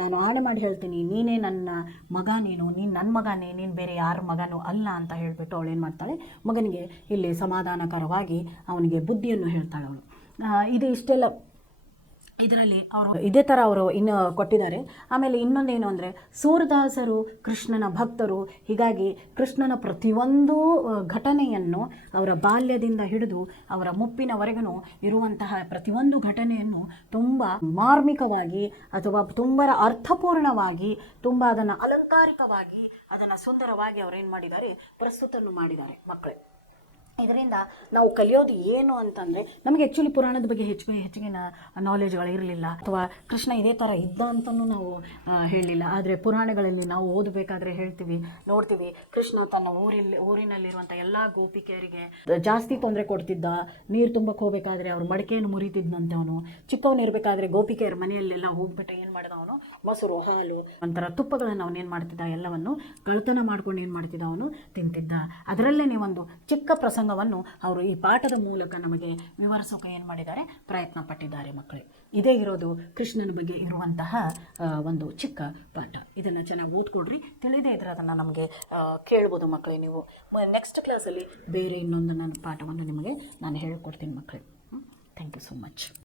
ನಾನು ಆಣೆ ಮಾಡಿ ಹೇಳ್ತೀನಿ, ನೀನೇ ನನ್ನ ಮಗ, ನೀನು ನನ್ನ ಮಗನೇ, ನೀನು ಬೇರೆ ಯಾರ ಮಗನೂ ಅಲ್ಲ ಅಂತ ಹೇಳಿಬಿಟ್ಟು ಅವಳು ಏನು ಮಾಡ್ತಾಳೆ, ಮಗನಿಗೆ ಇಲ್ಲಿ ಸಮಾಧಾನಕರವಾಗಿ ಅವನಿಗೆ ಬುದ್ಧಿಯನ್ನು ಹೇಳ್ತಾಳೆ ಅವಳು. ಇದು ಇಷ್ಟೆಲ್ಲ ಇದರಲ್ಲಿ ಅವರು ಇದೇ ಥರ ಅವರು ಇನ್ನು ಕೊಟ್ಟಿದ್ದಾರೆ. ಆಮೇಲೆ ಇನ್ನೊಂದೇನು ಅಂದರೆ, ಸೂರದಾಸರು ಕೃಷ್ಣನ ಭಕ್ತರು, ಹೀಗಾಗಿ ಕೃಷ್ಣನ ಪ್ರತಿಯೊಂದು ಘಟನೆಯನ್ನು ಅವರ ಬಾಲ್ಯದಿಂದ ಹಿಡಿದು ಅವರ ಮುಪ್ಪಿನವರೆಗೂ ಇರುವಂತಹ ಪ್ರತಿಯೊಂದು ಘಟನೆಯನ್ನು ತುಂಬ ಮಾರ್ಮಿಕವಾಗಿ ಅಥವಾ ತುಂಬ ಅರ್ಥಪೂರ್ಣವಾಗಿ, ತುಂಬ ಅದನ್ನು ಅಲಂಕಾರಿಕವಾಗಿ, ಅದನ್ನು ಸುಂದರವಾಗಿ ಅವರೇನು ಮಾಡಿದ್ದಾರೆ, ಪ್ರಸ್ತುತವನ್ನು ಮಾಡಿದ್ದಾರೆ ಮಕ್ಕಳೇ. ಇದರಿಂದ ನಾವು ಕಲಿಯೋದು ಏನು ಅಂತಂದರೆ, ನಮಗೆ ಆ್ಯಕ್ಚುಲಿ ಪುರಾಣದ ಬಗ್ಗೆ ಹೆಚ್ಚಿಗೆ ನಾಲೆಜ್ಗಳು ಇರಲಿಲ್ಲ, ಅಥವಾ ಕೃಷ್ಣ ಇದೇ ಥರ ಇದ್ದ ಅಂತಲೂ ನಾವು ಹೇಳಲಿಲ್ಲ. ಆದರೆ ಪುರಾಣಗಳಲ್ಲಿ ನಾವು ಓದಬೇಕಾದ್ರೆ ನೋಡ್ತೀವಿ, ಕೃಷ್ಣ ತನ್ನ ಊರಿನಲ್ಲಿರುವಂಥ ಎಲ್ಲ ಗೋಪಿಕೆಯರಿಗೆ ಜಾಸ್ತಿ ತೊಂದರೆ ಕೊಡ್ತಿದ್ದ. ನೀರು ತುಂಬಕ್ಕೆ ಹೋಗಬೇಕಾದ್ರೆ ಅವ್ರ ಮಡಿಕೆಯನ್ನು ಮುರಿತಿದ್ದಂತೆ ಅವನು. ಚಿಕ್ಕವನಿರಬೇಕಾದ್ರೆ ಗೋಪಿಕೆಯರ ಮನೆಯಲ್ಲೆಲ್ಲ ಹೋಗ್ಬಿಟ್ಟು ಏನು ಮಾಡಿದ ಅವನು, ಮೊಸರು, ಹಾಲು, ಒಂಥರ ತುಪ್ಪಗಳನ್ನು ಅವನೇನು ಮಾಡ್ತಿದ್ದ, ಎಲ್ಲವನ್ನು ಕಳ್ತನ ಮಾಡ್ಕೊಂಡು ಏನು ಮಾಡ್ತಿದ್ದ, ಅವನು ತಿಂತಿದ್ದ. ಅದರಲ್ಲೇ ಒಂದು ಚಿಕ್ಕ ಪ್ರಸಂಗ ಅವರು ಈ ಪಾಠದ ಮೂಲಕ ನಮಗೆ ವಿವರಿಸೋಕೆ ಏನು ಮಾಡಿದ್ದಾರೆ, ಪ್ರಯತ್ನ ಪಟ್ಟಿದ್ದಾರೆ ಮಕ್ಕಳೇ. ಇದೇ ಇರೋದು ಕೃಷ್ಣನ ಬಗ್ಗೆ ಇರುವಂತಹ ಒಂದು ಚಿಕ್ಕ ಪಾಠ. ಇದನ್ನು ಚೆನ್ನಾಗಿ ಓದ್ಕೊಡ್ರಿ, ತಿಳಿದೇ ಇದ್ರೆ ಅದನ್ನು ನಮಗೆ ಕೇಳ್ಬೋದು ಮಕ್ಕಳೇ. ನೀವು ನೆಕ್ಸ್ಟ್ ಕ್ಲಾಸಲ್ಲಿ ಬೇರೆ ಇನ್ನೊಂದು ನನ್ನ ಪಾಠವನ್ನು ನಿಮಗೆ ನಾನು ಹೇಳ್ಕೊಡ್ತೀನಿ ಮಕ್ಕಳೇ. Thank you so much.